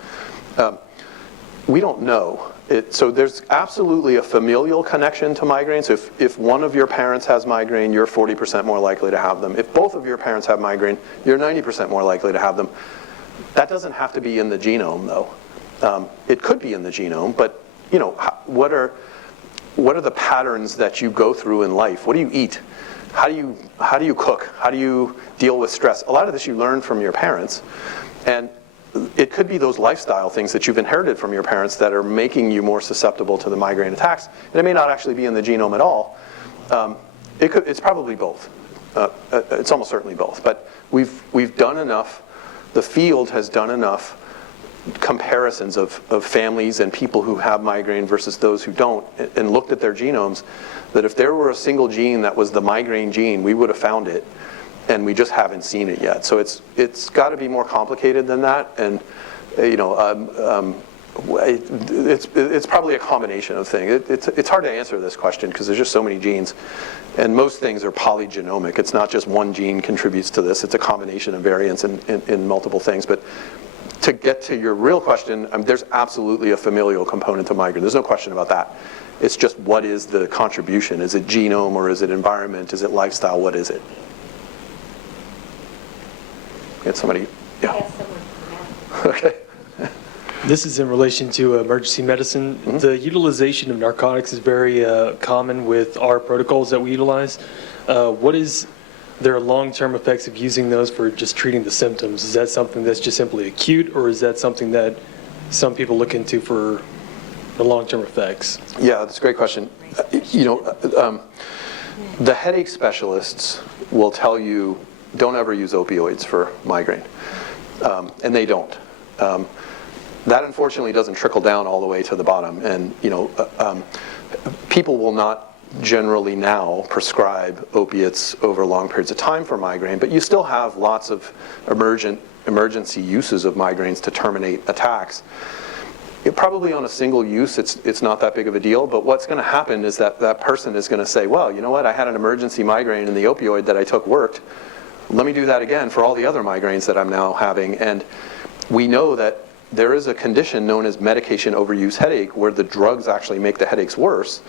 We don't know. So there's absolutely a familial connection to migraine. So if one of your parents has migraine, you're 40% more likely to have them. If both of your parents have migraine, you're 90% more likely to have them. That doesn't have to be in the genome, though. It could be in the genome, but what are the patterns that you go through in life? What do you eat? How do you cook? How do you deal with stress? A lot of this you learn from your parents, and it could be those lifestyle things that you've inherited from your parents that are making you more susceptible to the migraine attacks. And it may not actually be in the genome at all. It's probably both. It's almost certainly both. But we've done enough. The field has done enough comparisons of families and people who have migraine versus those who don't, and looked at their genomes, that if there were a single gene that was the migraine gene, we would have found it, and we just haven't seen it yet. So it's got to be more complicated than that, and it's probably a combination of things. It's hard to answer this question because there's just so many genes, and most things are polygenomic. It's not just one gene contributes to this. It's a combination of variants in multiple things. But to get to your real question, there's absolutely a familial component to migraine. There's no question about that. It's just, what is the contribution? Is it genome, or is it environment? Is it lifestyle? What is it? Get somebody? Yeah. Okay. This is in relation to emergency medicine. Mm-hmm. The utilization of narcotics is very common with our protocols that we utilize. What is their long-term effects of using those for just treating the symptoms? Is that something that's just simply acute, or is that something that some people look into for the long-term effects? Yeah, that's a great question. The headache specialists will tell you, don't ever use opioids for migraine, and they don't. That unfortunately doesn't trickle down all the way to the bottom, and people will not generally now prescribe opiates over long periods of time for migraine, but you still have lots of emergency uses of migraines to terminate attacks. Probably on a single use, it's not that big of a deal, but what's going to happen is that person is going to say, well, you know what, I had an emergency migraine and the opioid that I took worked. Let me do that again for all the other migraines that I'm now having. And we know that there is a condition known as medication overuse headache, where the drugs actually make the headaches worse.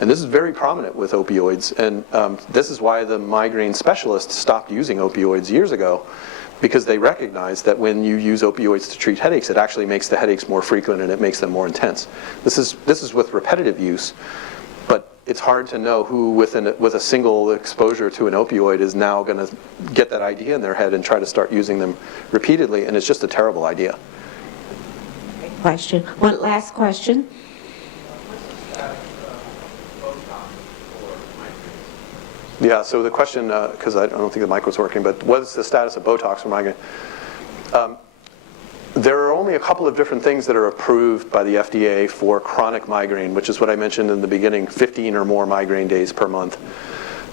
And this is very prominent with opioids. And this is why the migraine specialists stopped using opioids years ago, because they recognized that when you use opioids to treat headaches, it actually makes the headaches more frequent and it makes them more intense. This is with repetitive use. But it's hard to know who with a single exposure to an opioid is now going to get that idea in their head and try to start using them repeatedly, and it's just a terrible idea. Question. One last question. Yeah, so the question, because I don't think the mic was working, but what's the status of Botox for migraine? There are only a couple of different things that are approved by the FDA for chronic migraine, which is what I mentioned in the beginning, 15 or more migraine days per month.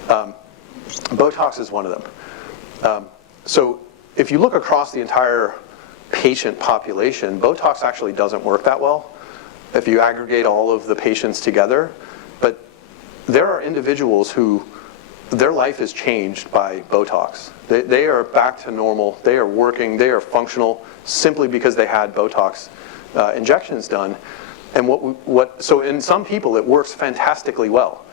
Botox is one of them. So if you look across the entire patient population, Botox actually doesn't work that well if you aggregate all of the patients together. But there are individuals who their life is changed by Botox. They are back to normal. They are working. They are functional simply because they had Botox injections done. And so in some people it works fantastically well.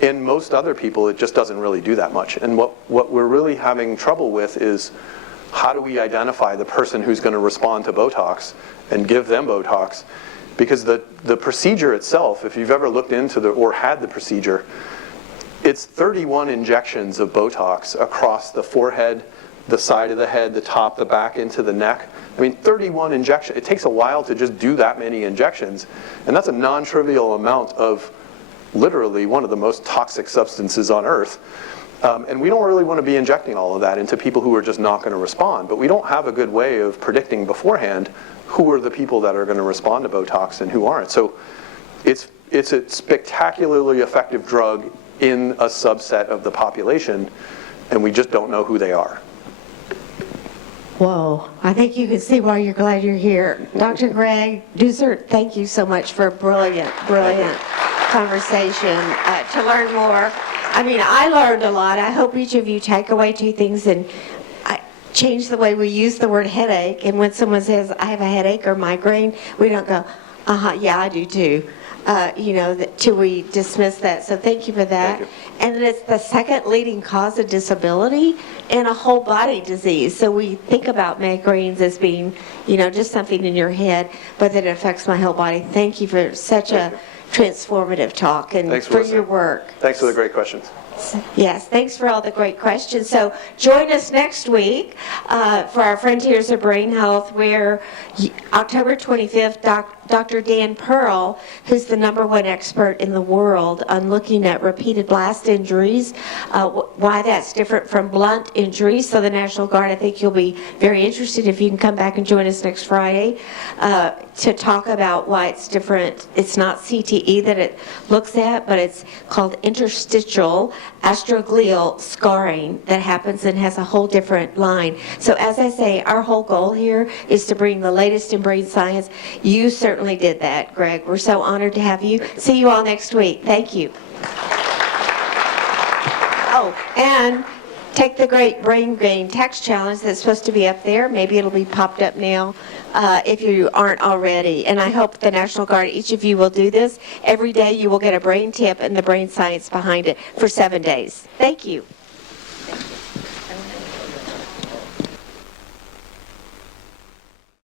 In most other people it just doesn't really do that much. And what we're really having trouble with is how do we identify the person who's going to respond to Botox and give them Botox? Because the procedure itself, if you've ever looked into or had the procedure, it's 31 injections of Botox across the forehead, the side of the head, the top, the back, into the neck. I mean, 31 injections. It takes a while to just do that many injections, and that's a non-trivial amount of literally one of the most toxic substances on earth. And we don't really want to be injecting all of that into people who are just not going to respond, but we don't have a good way of predicting beforehand who are the people that are going to respond to Botox and who aren't. So it's a spectacularly effective drug in a subset of the population, and we just don't know who they are. Whoa, I think you can see why you're glad you're here. Dr. Greg Dussor, thank you so much for a brilliant conversation. To learn more, I mean, I learned a lot. I hope each of you take away 2 things and change the way we use the word headache. And when someone says, I have a headache or migraine, we don't go, yeah, I do too. Till we dismiss that. So thank you for that. Thank you. And it's the second leading cause of disability and a whole body disease. So we think about migraines as being, just something in your head, but that it affects my whole body. Thank you for such a transformative talk and Thanks for listening. your work. Thanks for the great questions. Yes, thanks for all the great questions. So join us next week for our Frontiers of Brain Health, where October 25th, Dr. Dan Pearl, who's the #1 expert in the world on looking at repeated blast injuries, why that's different from blunt injuries. So the National Guard, I think you'll be very interested if you can come back and join us next Friday to talk about why it's different. It's not CTE that it looks at, but it's called interstitial astroglial scarring that happens and has a whole different line. So as I say, our whole goal here is to bring the latest in brain science. You certainly did that, Greg. We're so honored to have you. See you all next week. Thank you. Oh, and take the great Brain Gain Text Challenge that's supposed to be up there. Maybe it'll be popped up now if you aren't already. And I hope the National Guard, each of you will do this. Every day you will get a brain tip and the brain science behind it for 7 days. Thank you.